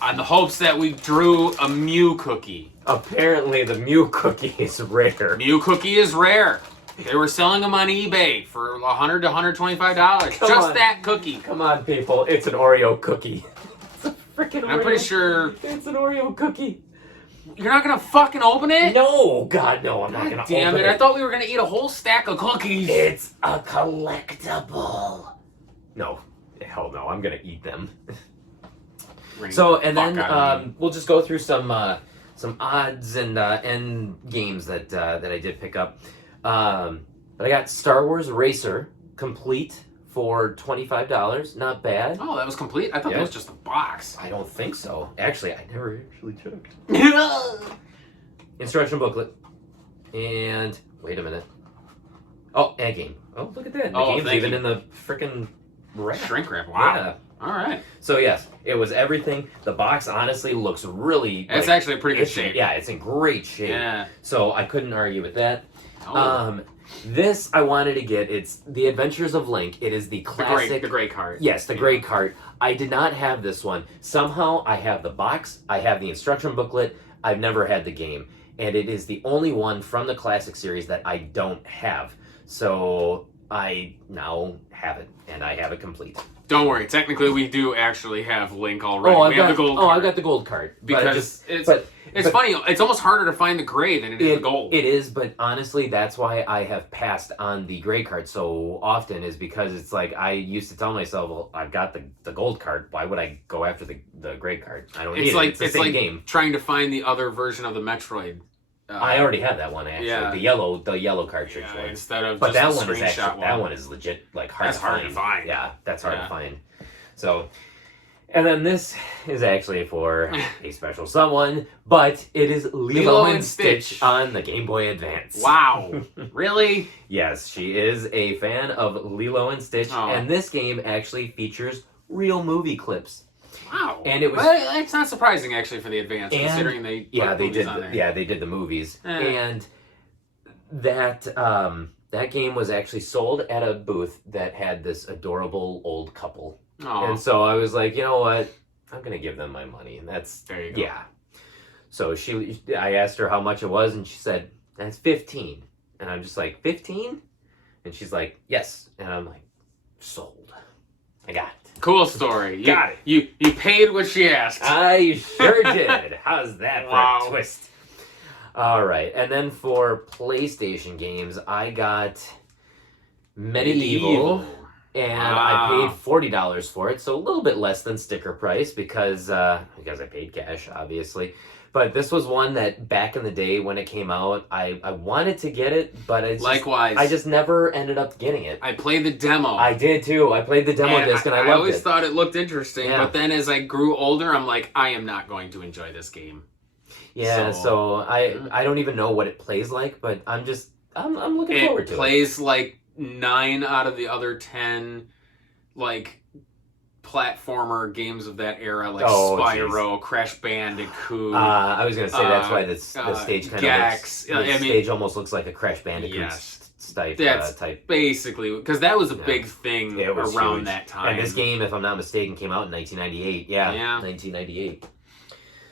on the hopes that we drew a Mew cookie. Apparently the Mew cookie is rare. Mew cookie is rare. They were selling them on eBay for $100 to $125. Come Just on. that cookie. Come on, people, it's an Oreo cookie. It's a freaking Oreo. I'm pretty sure It's an Oreo cookie. you're not gonna fucking open it. No, God, no, I'm not gonna God damn open it! I thought we were gonna eat a whole stack of cookies. It's a collectible. No, hell no, I'm gonna eat them. So, and then we'll just go through some odds and end games that I did pick up. But I got Star Wars Racer complete for $25. Not bad. Oh, that was complete? I thought Yeah. that was just a box. I don't think so. Actually, I never actually checked. Instruction booklet. And wait a minute. Oh, and a game. Oh, look at that. The Oh, game's thank even you. in the freaking wrap. Shrink wrap. Wow. Yeah. All right. So yes, it was everything. The box honestly looks really. It's like, actually a pretty good shape. Yeah, it's in great shape. Yeah. So I couldn't argue with that. Oh. This I wanted to get. It's The Adventures of Link. It is the classic. The gray card. Yes, the gray cart. I did not have this one. Somehow I have the box. I have the instruction booklet. I've never had the game, and it is the only one from the classic series that I don't have. So I now have it, and I have it complete. Don't worry. Technically, we do actually have Link already. Oh, we have the gold card. I've got the gold card. Because it's funny. It's almost harder to find the gray than it is the gold. It is, but honestly, that's why I have passed on the gray card so often. Is because it's like I used to tell myself, well, I've got the gold card. Why would I go after the gray card? I don't need it. It's the same game. Trying to find the other version of the Metroid. I already have that one actually. Yeah. The yellow cartridge one. Instead of but just that the one is screenshot actually that one is legit like hard to find. Yeah, that's hard to find. So, and then this is actually for a special someone, but it is Lilo and Stitch on the Game Boy Advance. Wow, really? Yes, she is a fan of Lilo and Stitch, and this game actually features real movie clips. Wow, and it was. Well, it's not surprising actually for the Advance, considering they they did. They did the movies, and that that game was actually sold at a booth that had this adorable old couple. Aww. And so I was like, you know what? I'm gonna give them my money, and that's there you go. Yeah. So I asked her how much it was, and she said that's 15, and I'm just like 15, and she's like yes, and I'm like sold. I got it. Cool story. Got it. You paid what she asked. I sure did. How's that for a twist? All right, and then for PlayStation games, I got Medieval. And I paid $40 for it, so a little bit less than sticker price because I paid cash, obviously. But this was one that back in the day when it came out, I wanted to get it, but likewise, I just never ended up getting it. I played the demo. I did too. I played the demo disc and I loved it. I always thought it looked interesting, but then as I grew older, I'm like, I am not going to enjoy this game. Yeah, so I don't even know what it plays like, but I'm looking forward to it. It plays like 9 out of the other 10 like platformer games of that era, like Spyro, Crash Bandicoot. I was gonna say that's why the stage kind Gex. of looks, stage almost looks like a Crash Bandicoot type. Basically because that was a big thing around huge. that time. And this game, if I'm not mistaken, came out in 1998. Yeah. 1998.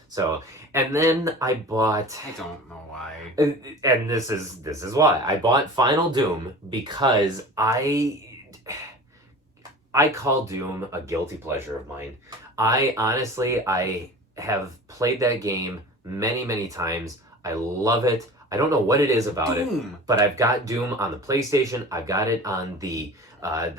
So. And then I bought. I don't know why. And this is why I bought Final Doom because I call Doom a guilty pleasure of mine. I have played that game many times. I love it. I don't know what it is about it, but I've got Doom on the PlayStation. I've got it on the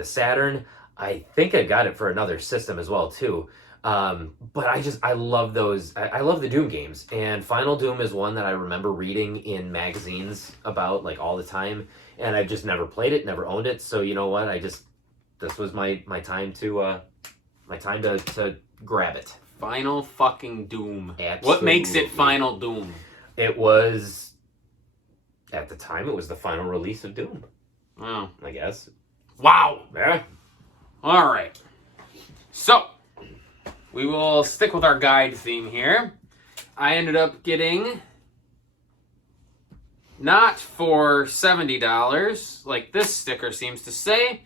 Saturn. I think I got it for another system as well too. But I love those. I love the Doom games, and Final Doom is one that I remember reading in magazines about like all the time, and I've just never played it, never owned it. So you know what? This was my time to grab it. Final fucking Doom. Absolutely. What makes it Final Doom? It was at the time it was the final release of Doom. Oh, I guess. Wow. Yeah. All right. So. We will stick with our guide theme here. I ended up getting, not for $70, like this sticker seems to say,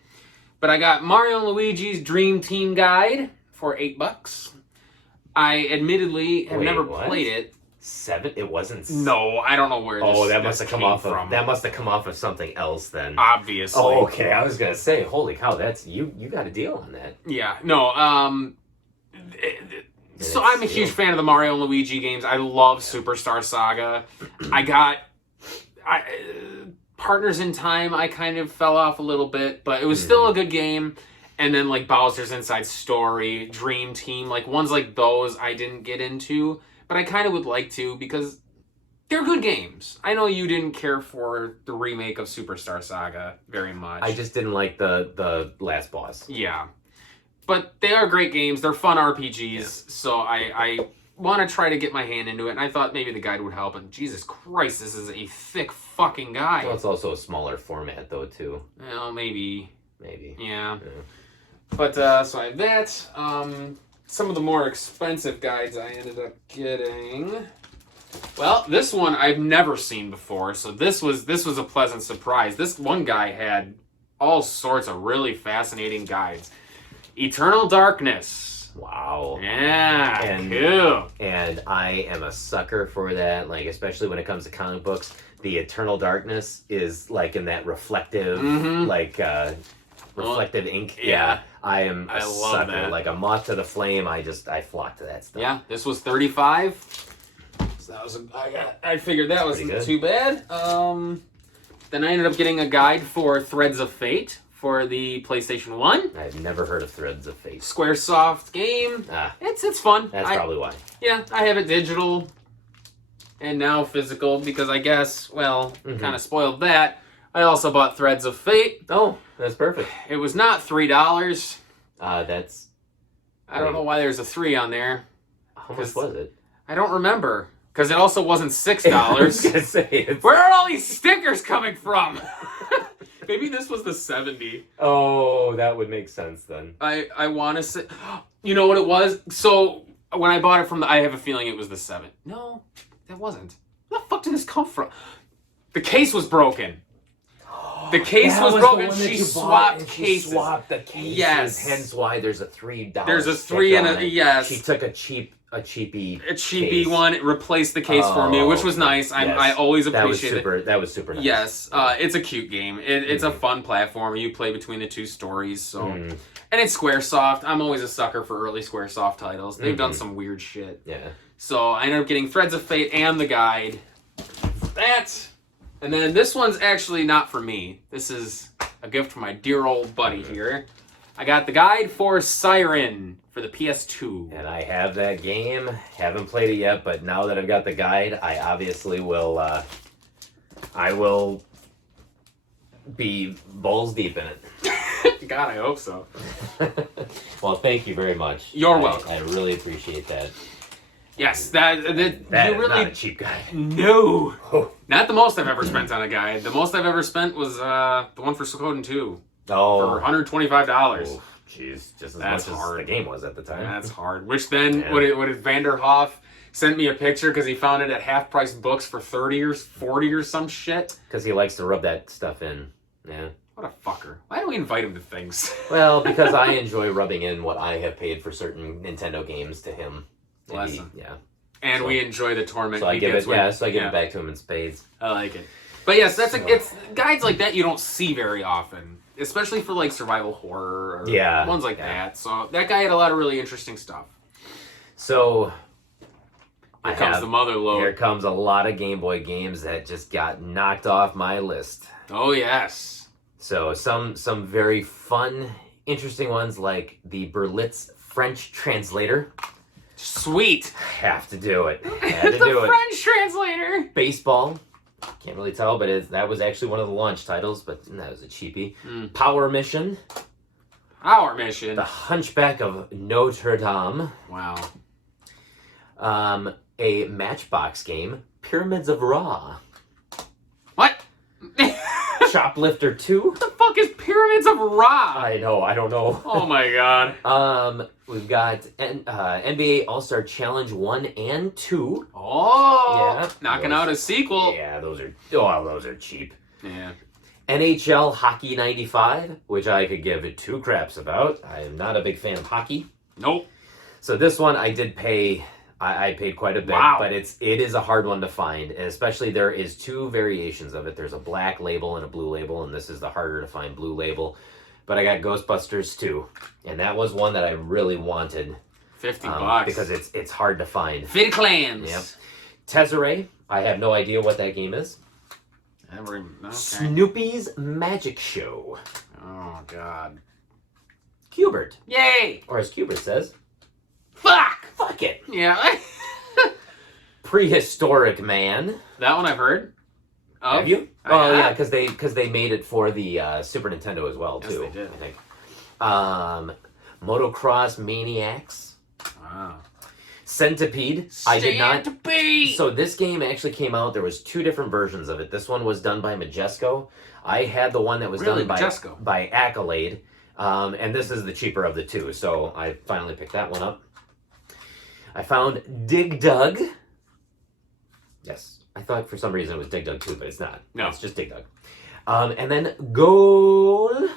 but I got Mario and Luigi's Dream Team Guide for $8. I admittedly have never played it. It wasn't. No, I don't know where this. That must have come off of. That must have come off of something else then. Obviously. Oh, okay. I was gonna say, holy cow, that's you got a deal on that. Yeah. No. So I'm a huge fan of the Mario and Luigi games. I love Superstar Saga. I got Partners in Time. I kind of fell off a little bit, but it was still a good game. And then like Bowser's Inside Story, Dream Team, like ones like those I didn't get into, but I kind of would like to because they're good games. I know you didn't care for the remake of Superstar Saga very much. I just didn't like the last boss. Yeah. But they are great games. They're fun RPGs, so I want to try to get my hand into it. And I thought maybe the guide would help. And Jesus Christ, this is a thick fucking guide. Well, it's also a smaller format, though, too. Well, maybe. Yeah. But, so I have that. Some of the more expensive guides I ended up getting. Well, this one I've never seen before, so this was a pleasant surprise. This one guy had all sorts of really fascinating guides. Eternal Darkness. Wow. Yeah, cool. And I am a sucker for that, like, especially when it comes to comic books. The Eternal Darkness is, like, in that reflective, like, reflective ink. Yeah. I am I a love sucker. that. Like a moth to the flame. I flock to that stuff. Yeah, this was 35. So that was I figured that wasn't pretty good. too bad. Then I ended up getting a guide for Threads of Fate for the PlayStation 1. I've never heard of Threads of Fate. Squaresoft game. Ah, It's fun. that's probably why. Yeah, I have it digital and now physical because I guess, well, kind of spoiled that. I also bought Threads of Fate. Oh, that's perfect. It was not $3. That's... I don't know why there's a 3 on there. How much was it? I don't remember. Because it also wasn't I was $6. gonna say, Where are all these stickers coming from? Maybe this was the 70. oh, that would make sense then. I want to say... You know what it was? So, when I bought it from I have a feeling it was the 7. No, that wasn't. Where the fuck did this come from? The case was broken. The case was broken. She swapped cases. She swapped the cases. Yes. Hence why there's a $3. There's a 3 and a... Yes. She took a cheapy cheapy case. one. It replaced the case for me, which was nice. Yes. I always appreciate it. That was super nice. Yes, it's a cute game. It's a fun platform. You play between the two stories, so and it's SquareSoft. I'm always a sucker for early SquareSoft titles. They've done some weird shit. Yeah. So I ended up getting Threads of Fate and the guide. And then this one's actually not for me. This is a gift from my dear old buddy here. I got the guide for Siren for the PS2. And I have that game. Haven't played it yet, but now that I've got the guide, I obviously will. I will be balls deep in it. God, I hope so. Well, thank you very much. You're welcome. I really appreciate that. Yes, that That you is really not a cheap guide. no. Oh. Not the most I've ever spent on a guide. The most I've ever spent was the one for Suikoden 2 for $125. Oh, jeez, just as That's much hard. as the game was at the time. That's hard. Which then, Yeah. what did Vanderhoff sent me a picture because he found it at half price books for 30 or 40 or some shit? Because he likes to rub that stuff in. Yeah. What a fucker. Why do we invite him to things? Well, because I enjoy rubbing in what I have paid for certain Nintendo games to him. Bless And him. Yeah. And So- we enjoy the torment. So I he give gets it. with- Yeah. So I give it back to him in spades. I like it. But yes, it's guides like that you don't see very often, especially for like survival horror or ones like that. So that guy had a lot of really interesting stuff. So Here comes the mother load. Here comes a lot of Game Boy games that just got knocked off my list. Oh yes. So some very fun, interesting ones like the Berlitz French translator. Sweet. Have to do it. Had to the do it. French translator. Baseball. Can't really tell, but that was actually one of the launch titles, but that was a cheapie. Power Mission. Our mission. The Hunchback of Notre Dame. Wow. A Matchbox game. Pyramids of Ra. What? Shoplifter 2. What the fuck is Pyramids of Ra? I know, I don't know. Oh my god. We've got NBA All-Star Challenge 1 and 2. Oh. Yeah. Knocking out a sequel. Yeah, those are cheap. Yeah. NHL Hockey 95, which I could give 2 craps about. I am not a big fan of hockey. Nope. So this one I did pay. I paid quite a bit, but it is a hard one to find, and especially there is 2 variations of it. There's a black label and a blue label, and this is the harder to find blue label. But I got Ghostbusters 2, and that was one that I really wanted. $50 because it's hard to find. Fit Clans. Yep. Tezzeret. I have no idea what that game is. Okay. Snoopy's Magic Show. Oh god. Cubert. Yay! Or as Cubert says, Fuck it. Yeah. Prehistoric Man. That one I've heard. Of. Have you? Oh yeah, because they made it for the Super Nintendo as well too. Yes, they did. I think. Motocross Maniacs. Wow. Centipede. I did not. Centipede! So this game actually came out. There was 2 different versions of it. This one was done by Majesco. I had the one that was done by Accolade. And this is the cheaper of the 2. So I finally picked that one up. I found Dig Dug. Yes. I thought for some reason it was Dig Dug 2, but it's not. No. It's just Dig Dug. And then Goal.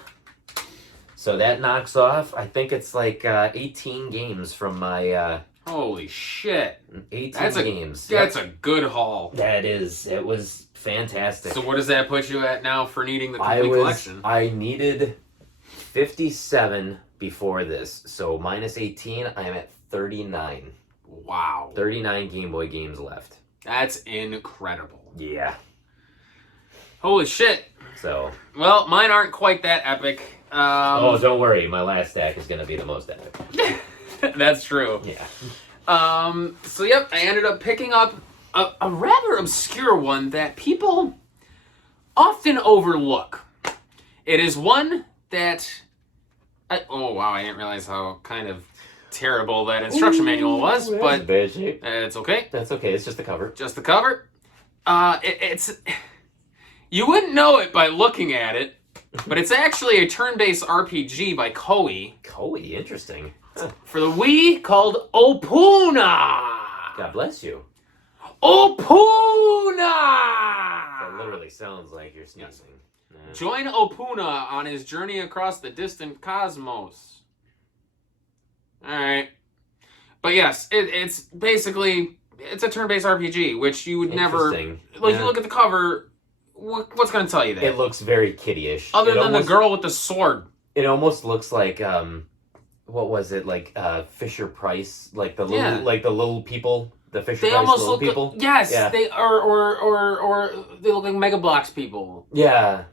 So that knocks off, I think it's like 18 games from my... Holy shit. 18 games. That's a good haul. That is. It was fantastic. So what does that put you at now for needing the complete collection? I needed 57 before this. So minus 18, I am at 39. Wow. 39 Game Boy games left. That's incredible. Yeah. Holy shit. So. Well, mine aren't quite that epic. Oh, don't worry. My last stack is going to be the most epic. That's true. Yeah. So, yep, I ended up picking up a rather obscure one that people often overlook. It is one that... oh, wow, I didn't realize how kind of terrible that instruction manual was, but bad shape. it's okay. That's okay. It's just the cover. Just the cover. It's... You wouldn't know it by looking at it, but it's actually a turn-based RPG by Koei. Koei, interesting. Huh. For the Wii, called Opuna! God bless you. Opuna! That literally sounds like you're sneezing. Yeah. Join Opuna on his journey across the distant cosmos. Alright. But yes, it's basically, it's a turn-based RPG, which you would never... Like, you look at the cover, what's going to tell you that? It looks very kiddie-ish. Other than the girl with the sword. It almost looks like, what was it? Like, Fisher Price? Like the little, like the little people? The Fisher Price almost little look people? like, yes, Yeah. they are, or they look like Mega Bloks people. Yeah.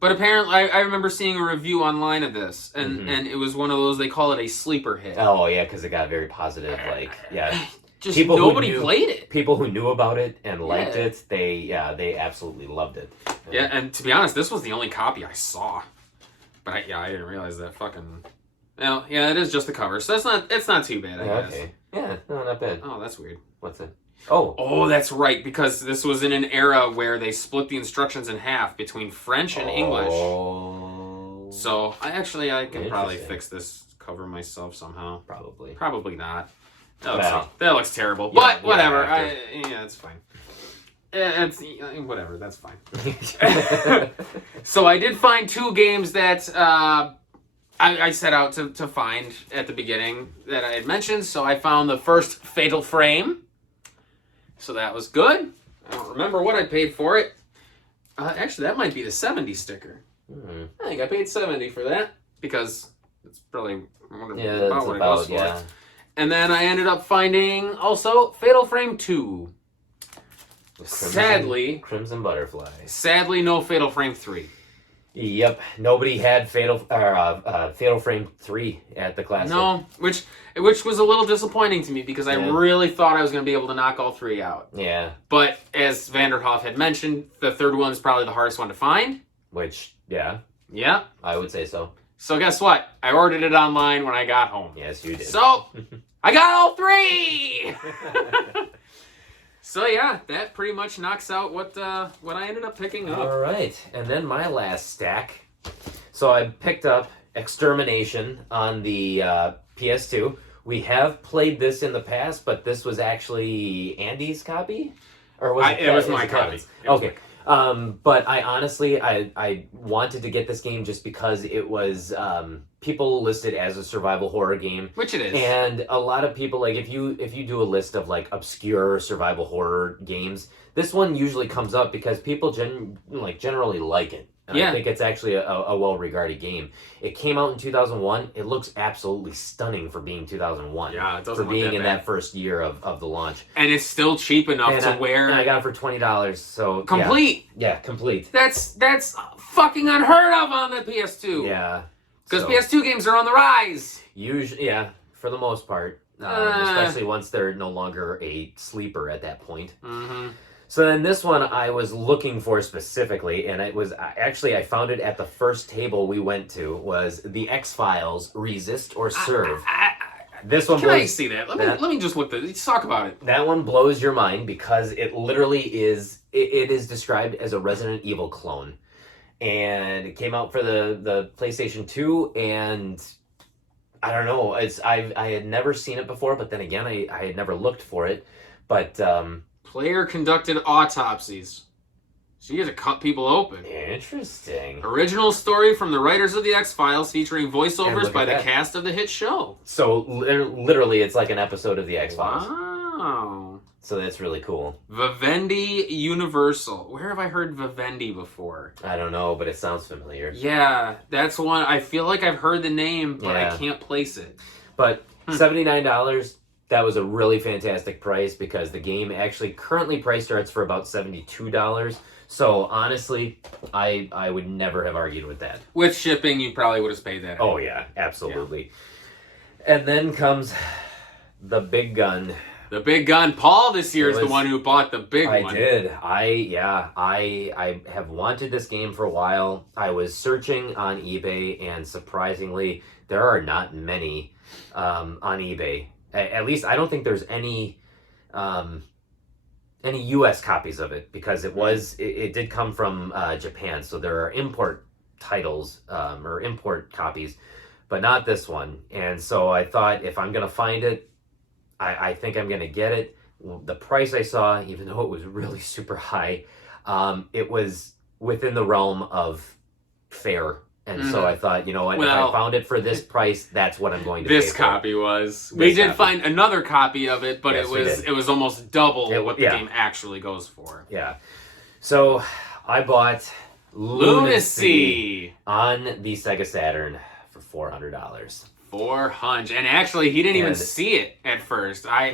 But apparently, I remember seeing a review online of this, and it was one of those, they call it a sleeper hit. Oh, yeah, because it got very positive, like, yeah. Just nobody played it. People who knew about it and liked it, they absolutely loved it. Yeah, and to be honest, this was the only copy I saw. But I didn't realize that fucking... Well, yeah, it is just the cover, so it's not too bad, I guess. Okay. Yeah, no, not bad. Oh, that's weird. What's it? Oh. Oh, that's right, because this was in an era where they split the instructions in half between French and English. So, I can probably fix this cover myself somehow. Probably not. That looks terrible. But, whatever. Yeah, it's fine. It's whatever, that's fine. So, I did find two games that... I set out to find at the beginning that I had mentioned. So I found the first Fatal Frame. So that was good. I don't remember what I paid for it. Actually, that might be the 70 sticker. I think I paid 70 for that because it's probably about what it goes for. And then I ended up finding also Fatal Frame 2. Crimson Butterfly. Sadly, no Fatal Frame 3. Yep, nobody had Fatal Frame 3 at the Classic. No, which was a little disappointing to me because I really thought I was going to be able to knock all three out. Yeah. But as Vanderhoff had mentioned, the third one is probably the hardest one to find. Which, yeah. Yeah. I would say so. So guess what? I ordered it online when I got home. Yes, you did. So, I got all three! So yeah, that pretty much knocks out what I ended up picking up. All right, and then my last stack. So I picked up Extermination on the PS2. We have played this in the past, but this was actually Andy's copy, or was it was my copy? Okay. But I honestly, I wanted to get this game just because it was people listed as a survival horror game, which it is, and a lot of people, like, if you do a list of like obscure survival horror games, this one usually comes up because people generally like it. And I think it's actually a well-regarded game. It came out in 2001. It looks absolutely stunning for being 2001. Yeah, it doesn't for being look that in bad. that first year of the launch. And it's still cheap enough to wear. And I got it for $20. So complete. Yeah, complete. That's fucking unheard of on the PS2. Yeah. Because PS2 games are on the rise. Usually, yeah, for the most part. Especially once they're no longer a sleeper at that point. Mm-hmm. So then this one I was looking for specifically, and it was actually I found it at the first table we went to, was the X-Files Resist or Serve. This one. Can I see that? Let me just look at it. Let's talk about it. That one blows your mind because it literally is. It is described as a Resident Evil clone, and it came out for the PlayStation 2, and I don't know. I had never seen it before, but then again I had never looked for it, but. Player conducted autopsies. So you get to cut people open. Interesting. Original story from the writers of the X-Files featuring voiceovers by the cast of the hit show. So literally it's like an episode of the X-Files. Wow. So that's really cool. Vivendi Universal. Where have I heard Vivendi before? I don't know, but it sounds familiar. Yeah, that's one. I feel like I've heard the name, but I can't place it. But $79, that was a really fantastic price because the game actually currently price starts for about $72. So honestly, I would never have argued with that. With shipping, you probably would have paid that. Oh yeah, absolutely. Yeah. And then comes the big gun. The big gun. Paul this year is the one who bought the big one. I did. I have wanted this game for a while. I was searching on eBay, and surprisingly, there are not many on eBay. At least I don't think there's any U.S. copies of it because it did come from Japan, so there are import titles or import copies, but not this one. And so I thought if I'm gonna find it, I think I'm gonna get it. The price I saw, even though it was really super high, it was within the realm of fair. And so I thought, you know what, if I found it for this price, that's what I'm going to pay for. This copy was. We did find another copy of it, but Yes, it was almost double what the game actually goes for. Yeah. So I bought Lunacy on the Sega Saturn for $400. And actually, he didn't even see it at first. I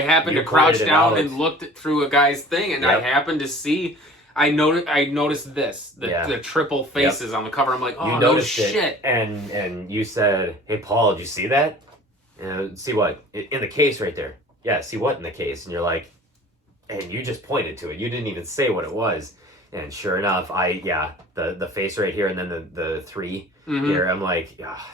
happened to crouch down and looked through a guy's thing, and I happened to see. I noticed the triple faces on the cover. I'm like, oh, no shit. And you said, hey, Paul, did you see that? See what? In the case right there. Yeah, see what in the case? And you're like, and you just pointed to it. You didn't even say what it was. And sure enough, the face right here and then the three here, I'm like, oh,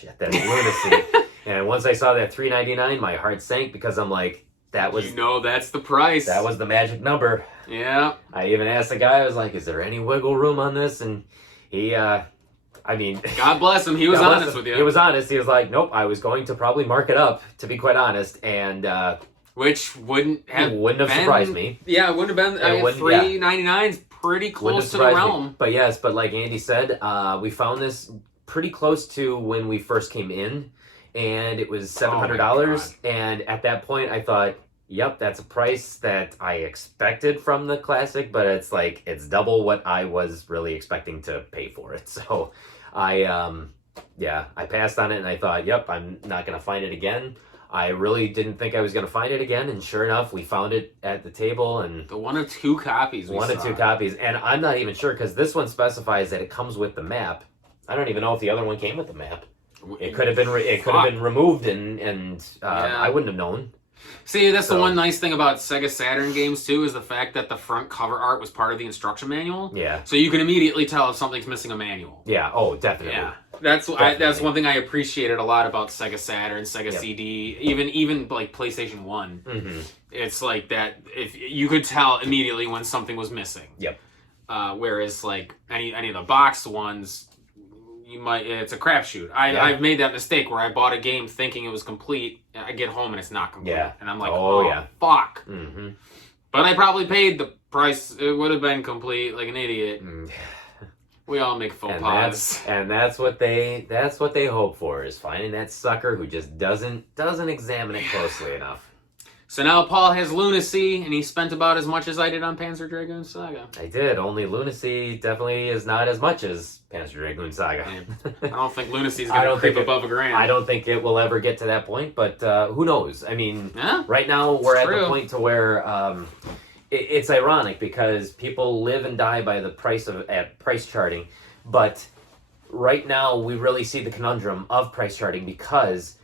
shit, that's Lunacy. And once I saw that $3.99, my heart sank because I'm like, that was... that's the price. That was the magic number. Yeah. I even asked the guy, I was like, is there any wiggle room on this? And he, I mean... God bless him. He was honest with you. He was honest. He was like, nope, I was going to probably mark it up, to be quite honest. And... which wouldn't have surprised me. Yeah, it wouldn't have been... $3.99 is pretty close to the realm. Me. But yes, but like Andy said, we found this pretty close to when we first came in. And it was $700. And at that point, I thought, yep, that's a price that I expected from the classic, but it's like, it's double what I was really expecting to pay for it. So I passed on it and I thought, yep, I'm not going to find it again. I really didn't think I was going to find it again. And sure enough, we found it at the table. And the one of two copies. One of two copies. And I'm not even sure because this one specifies that it comes with the map. I don't even know if the other one came with the map. It could have been removed and I wouldn't have known. See, that's the one nice thing about Sega Saturn games too is the fact that the front cover art was part of the instruction manual. Yeah. So you can immediately tell if something's missing a manual. Yeah. Oh, definitely. Yeah. That's one thing I appreciated a lot about Sega Saturn, Sega CD, even like PlayStation 1. Mm-hmm. It's like that if you could tell immediately when something was missing. Yep. Whereas like any of the boxed ones, it's a crapshoot. I've made that mistake where I bought a game thinking it was complete. I get home and it's not complete. Yeah. And I'm like, fuck. Mm-hmm. But I probably paid the price. It would have been complete like an idiot. We all make faux pas. That's what they hope for is finding that sucker who just doesn't examine it closely enough. So now Paul has Lunacy, and he spent about as much as I did on Panzer Dragoon Saga. I did. Only Lunacy definitely is not as much as Panzer Dragoon Saga. I don't think Lunacy's going to creep above $1,000. I don't think it will ever get to that point, but who knows? I mean, right now we're at the point to where it's ironic because people live and die by the price charting, but right now we really see the conundrum of price charting because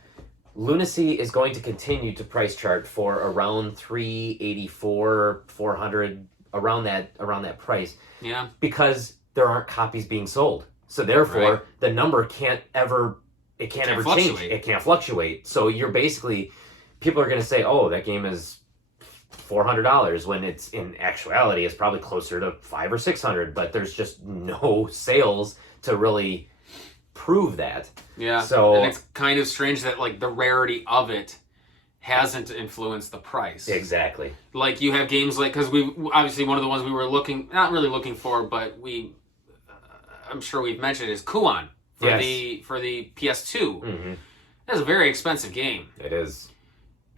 Lunacy is going to continue to price chart for around $384, $400, around that price. Yeah. Because there aren't copies being sold. So therefore, the number can't ever change. It can't fluctuate. So you're basically, people are going to say, oh, that game is $400 when it's in actuality it's probably closer to $500 or $600, but there's just no sales to really prove that. Yeah. So and it's kind of strange that like the rarity of it hasn't influenced the price. Exactly. Like you have games like, because we obviously one of the ones we were not really looking for, but I'm sure we've mentioned it, is Kuon for the PS2. Mm-hmm. That's a very expensive game. It is.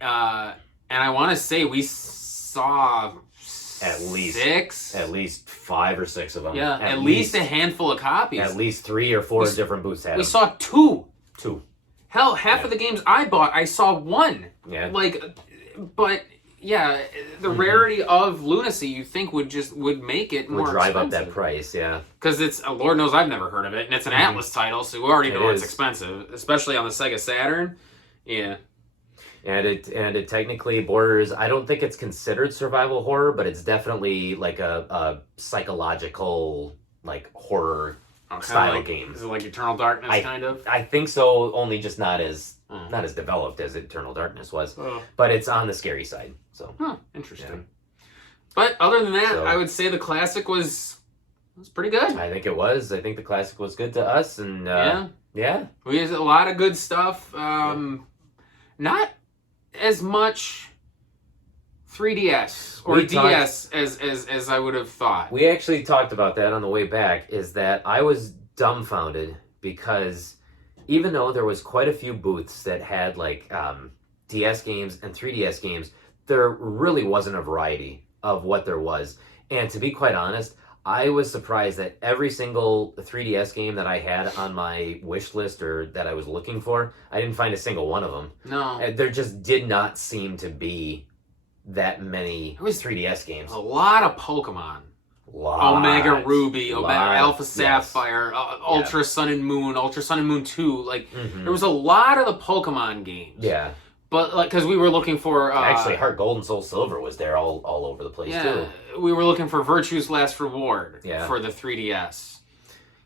And I want to say we saw At least six. At least 5 or 6 of them. Yeah, at least a handful of copies. At least 3 or 4 different booths had We them. saw 2. 2. Hell, half of the games I bought, I saw 1. Yeah. Like, but yeah, the rarity of Lunacy, you think would make it more Would drive up expensive. that price, yeah. Because it's, Lord knows I've never heard of it, and it's an Atlas title, so we already know it's is. expensive, especially on the Sega Saturn. Yeah. And it technically borders, I don't think it's considered survival horror, but it's definitely like a psychological, like, horror style like, game. Is it like Eternal Darkness, kind of? I think so, only just not as developed as Eternal Darkness was. Oh. But it's on the scary side. So Interesting. Yeah. But other than that, So- I would say the classic was pretty good. I think it was. I think the classic was good to us, and yeah. We had a lot of good stuff. Not as much 3DS or We DS as I would have thought. We actually talked about that on the way back, is that I was dumbfounded because even though there was quite a few booths that had like DS games and 3DS games, there really wasn't a variety of what there was. And to be quite honest, I was surprised that every single 3DS game that I had on my wish list or that I was looking for, I didn't find a single one of them. No. There just did not seem to be that many 3DS games. A lot of Pokemon. Lot. Omega Ruby, Omega Lot. Alpha Yes. Sapphire, Ultra Sun and Moon, Ultra Sun and Moon 2. Like, there was a lot of the Pokemon games. Yeah. But, like, because we were looking for... Actually, Heart Gold and Soul Silver was there all over the place, too. We were looking for Virtue's Last Reward for the 3DS.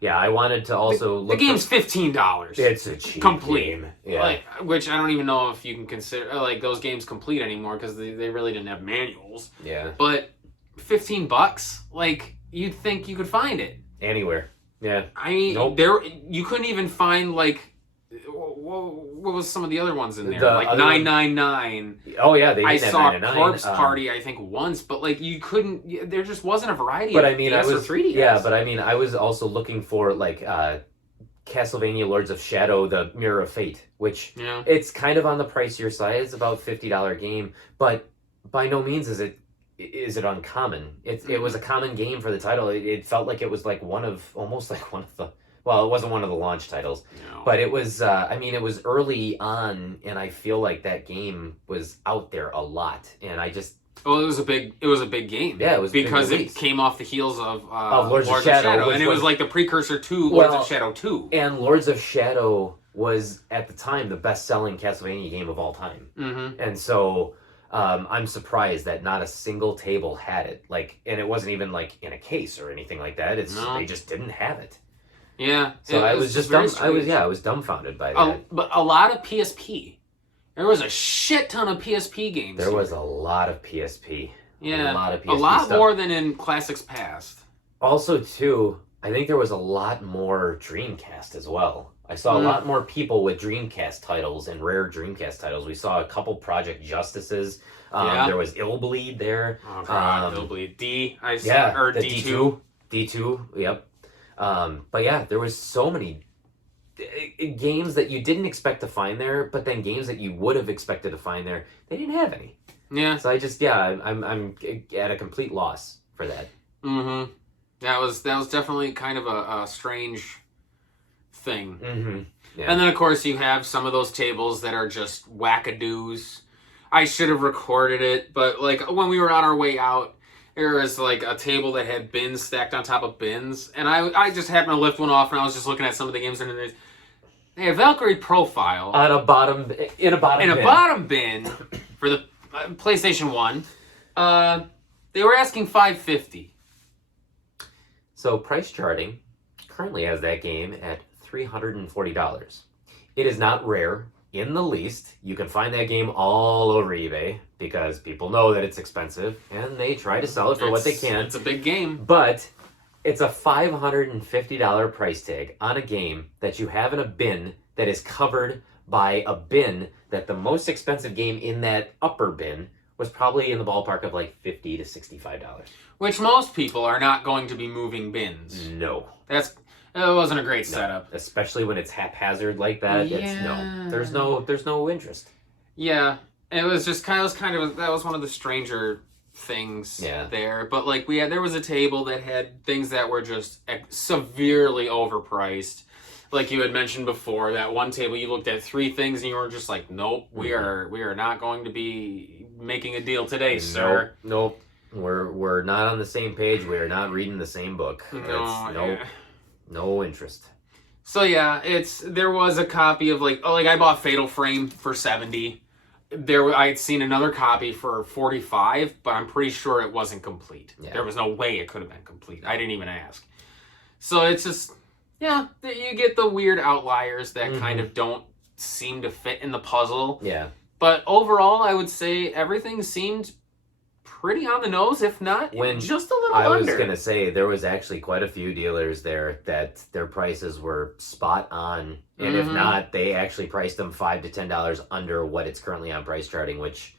Yeah, I wanted to also look... The game's $15. It's a cheap complete game. Yeah. Like, which I don't even know if you can consider like those games complete anymore because they really didn't have manuals. Yeah. But $15, like, you'd think you could find it Anywhere. Yeah. I mean, Nope. you couldn't even find like what was some of the other ones in there? The Like other one- 999. Oh, yeah, they I didn't have saw 99. Corpse Party, I think, once, but like you couldn't. There just wasn't a variety. But of I mean, DS I or was 3DS. Yeah, but I mean, I was also looking for like Castlevania Lords of Shadow, the Mirror of Fate, which it's kind of on the pricier side. It's about $50 game, but by no means is it uncommon. It was a common game for the title. It felt like it was like almost like one of the. Well, it wasn't one of the launch titles, but it was. I mean, it was early on, and I feel like that game was out there a lot, and I just. Well, it was a big game. Yeah, it was because a big it release. came off the heels of Lords of Shadow, and it was like the precursor to Lords of Shadow 2. And Lords of Shadow was at the time the best-selling Castlevania game of all time, and so I'm surprised that not a single table had it. Like, and it wasn't even like in a case or anything like that. They just didn't have it. Yeah, so I was just I was dumbfounded by that. But a lot of PSP. There was a shit ton of PSP games. There was a lot of PSP. Yeah, a lot of PSP a lot stuff. more than in Classics Past. Also, too, I think there was a lot more Dreamcast as well. I saw a lot more people with Dreamcast titles and rare Dreamcast titles. We saw a couple Project Justices. There was Illbleed there. Oh god, Illbleed D. I saw, yeah, or the D2. D2. Yep. But yeah, there was so many games that you didn't expect to find there, but then games that you would have expected to find there, they didn't have any. Yeah. So I just I'm at a complete loss for that. Mm-hmm. That was definitely kind of a strange thing. Mm-hmm. Yeah. And then of course you have some of those tables that are just wackadoos. I should have recorded it, but like when we were on our way out, there was like a table that had bins stacked on top of bins, and I just happened to lift one off, and I was just looking at some of the games, and they had Valkyrie Profile in a bottom bin for the PlayStation 1. They were asking $550. So Price Charting currently has that game at $340. It is not rare in the least. You can find that game all over eBay because people know that it's expensive and they try to sell it for what they can. It's a big game. But it's a $550 price tag on a game that you have in a bin that is covered by a bin that the most expensive game in that upper bin was probably in the ballpark of like $50 to $65. Which most people are not going to be moving bins. No. That wasn't a great setup. Especially when it's haphazard like that. Yeah. There's no interest. Yeah. It was just that was one of the stranger things Yeah. there, but like there was a table that had things that were just severely overpriced. Like you had mentioned before, that one table you looked at 3 things and you were just like, nope, we are not going to be making a deal today, sir. Nope. We're not on the same page. We are not reading the same book. No interest. So yeah, there was a copy of like I bought Fatal Frame for $70. I had seen another copy for $45, but I'm pretty sure it wasn't complete. Yeah. There was no way it could have been complete. I didn't even ask. So it's just, yeah, you get the weird outliers that kind of don't seem to fit in the puzzle. Yeah. But overall, I would say everything seemed pretty on the nose, if not just a little under. I was going to say, there was actually quite a few dealers there that their prices were spot on. And if not, they actually priced them $5 to $10 under what it's currently on price charting, which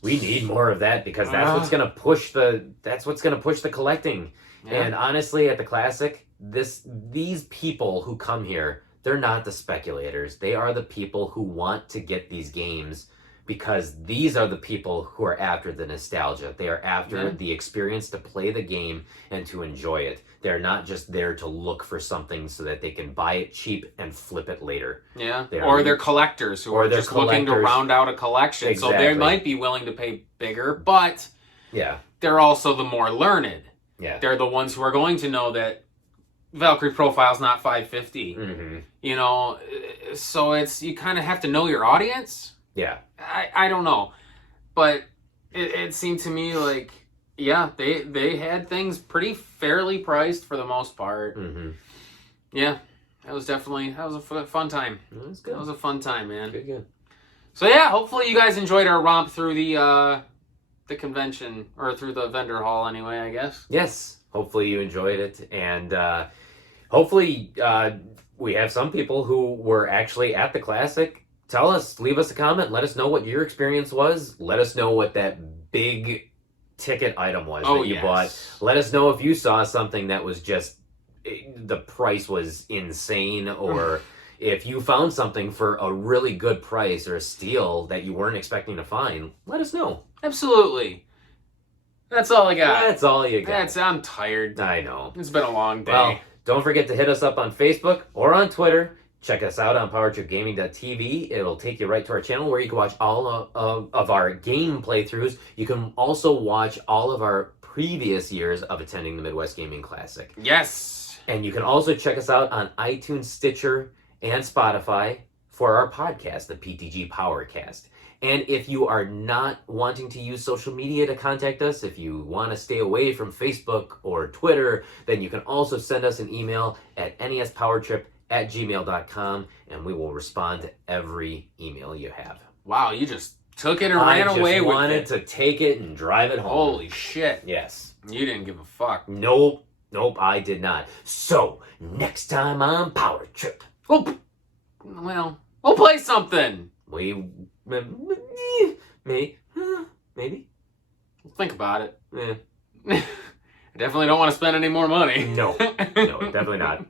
we need more of that, because that's what's going to push the collecting. Yeah. And honestly, at the Classic, these people who come here, they're not the speculators. They are the people who want to get these games, because these are the people who are after the nostalgia. They are after the experience to play the game and to enjoy it. They're not just there to look for something so that they can buy it cheap and flip it later. Yeah, they're collectors who are just looking to round out a collection. Exactly. So they might be willing to pay bigger, but they're also the more learned. Yeah. They're the ones who are going to know that Valkyrie Profile's not $550. You know, so you kind of have to know your audience. Yeah. I don't know, but it seemed to me like, yeah, they had things pretty fairly priced for the most part. Yeah, that was a fun time. That was good. That was a fun time, man. Good. So yeah, hopefully you guys enjoyed our romp through the convention, or through the vendor hall anyway, I guess. Yes, hopefully you enjoyed it, and hopefully we have some people who were actually at the Classic. Tell us, leave us a comment, let us know what your experience was. Let us know what that big ticket item was that you bought. Let us know if you saw something that was just, the price was insane, or if you found something for a really good price or a steal that you weren't expecting to find. Let us know. Absolutely. That's all I got. That's all you got. I'm tired. I know. It's been a long day. Well, don't forget to hit us up on Facebook or on Twitter. Check us out on PowerTripGaming.tv. It'll take you right to our channel where you can watch all of our game playthroughs. You can also watch all of our previous years of attending the Midwest Gaming Classic. Yes! And you can also check us out on iTunes, Stitcher, and Spotify for our podcast, the PTG Powercast. And if you are not wanting to use social media to contact us, if you want to stay away from Facebook or Twitter, then you can also send us an email at nespowertrip@gmail.com, and we will respond to every email you have. Wow, you just took it and ran away with it. I just wanted to take it and drive it home. Holy shit. Yes. You didn't give a fuck. Nope, I did not. So, next time on Power Trip. Oh, well, we'll play something. Maybe. Think about it. I definitely don't want to spend any more money. No, definitely not.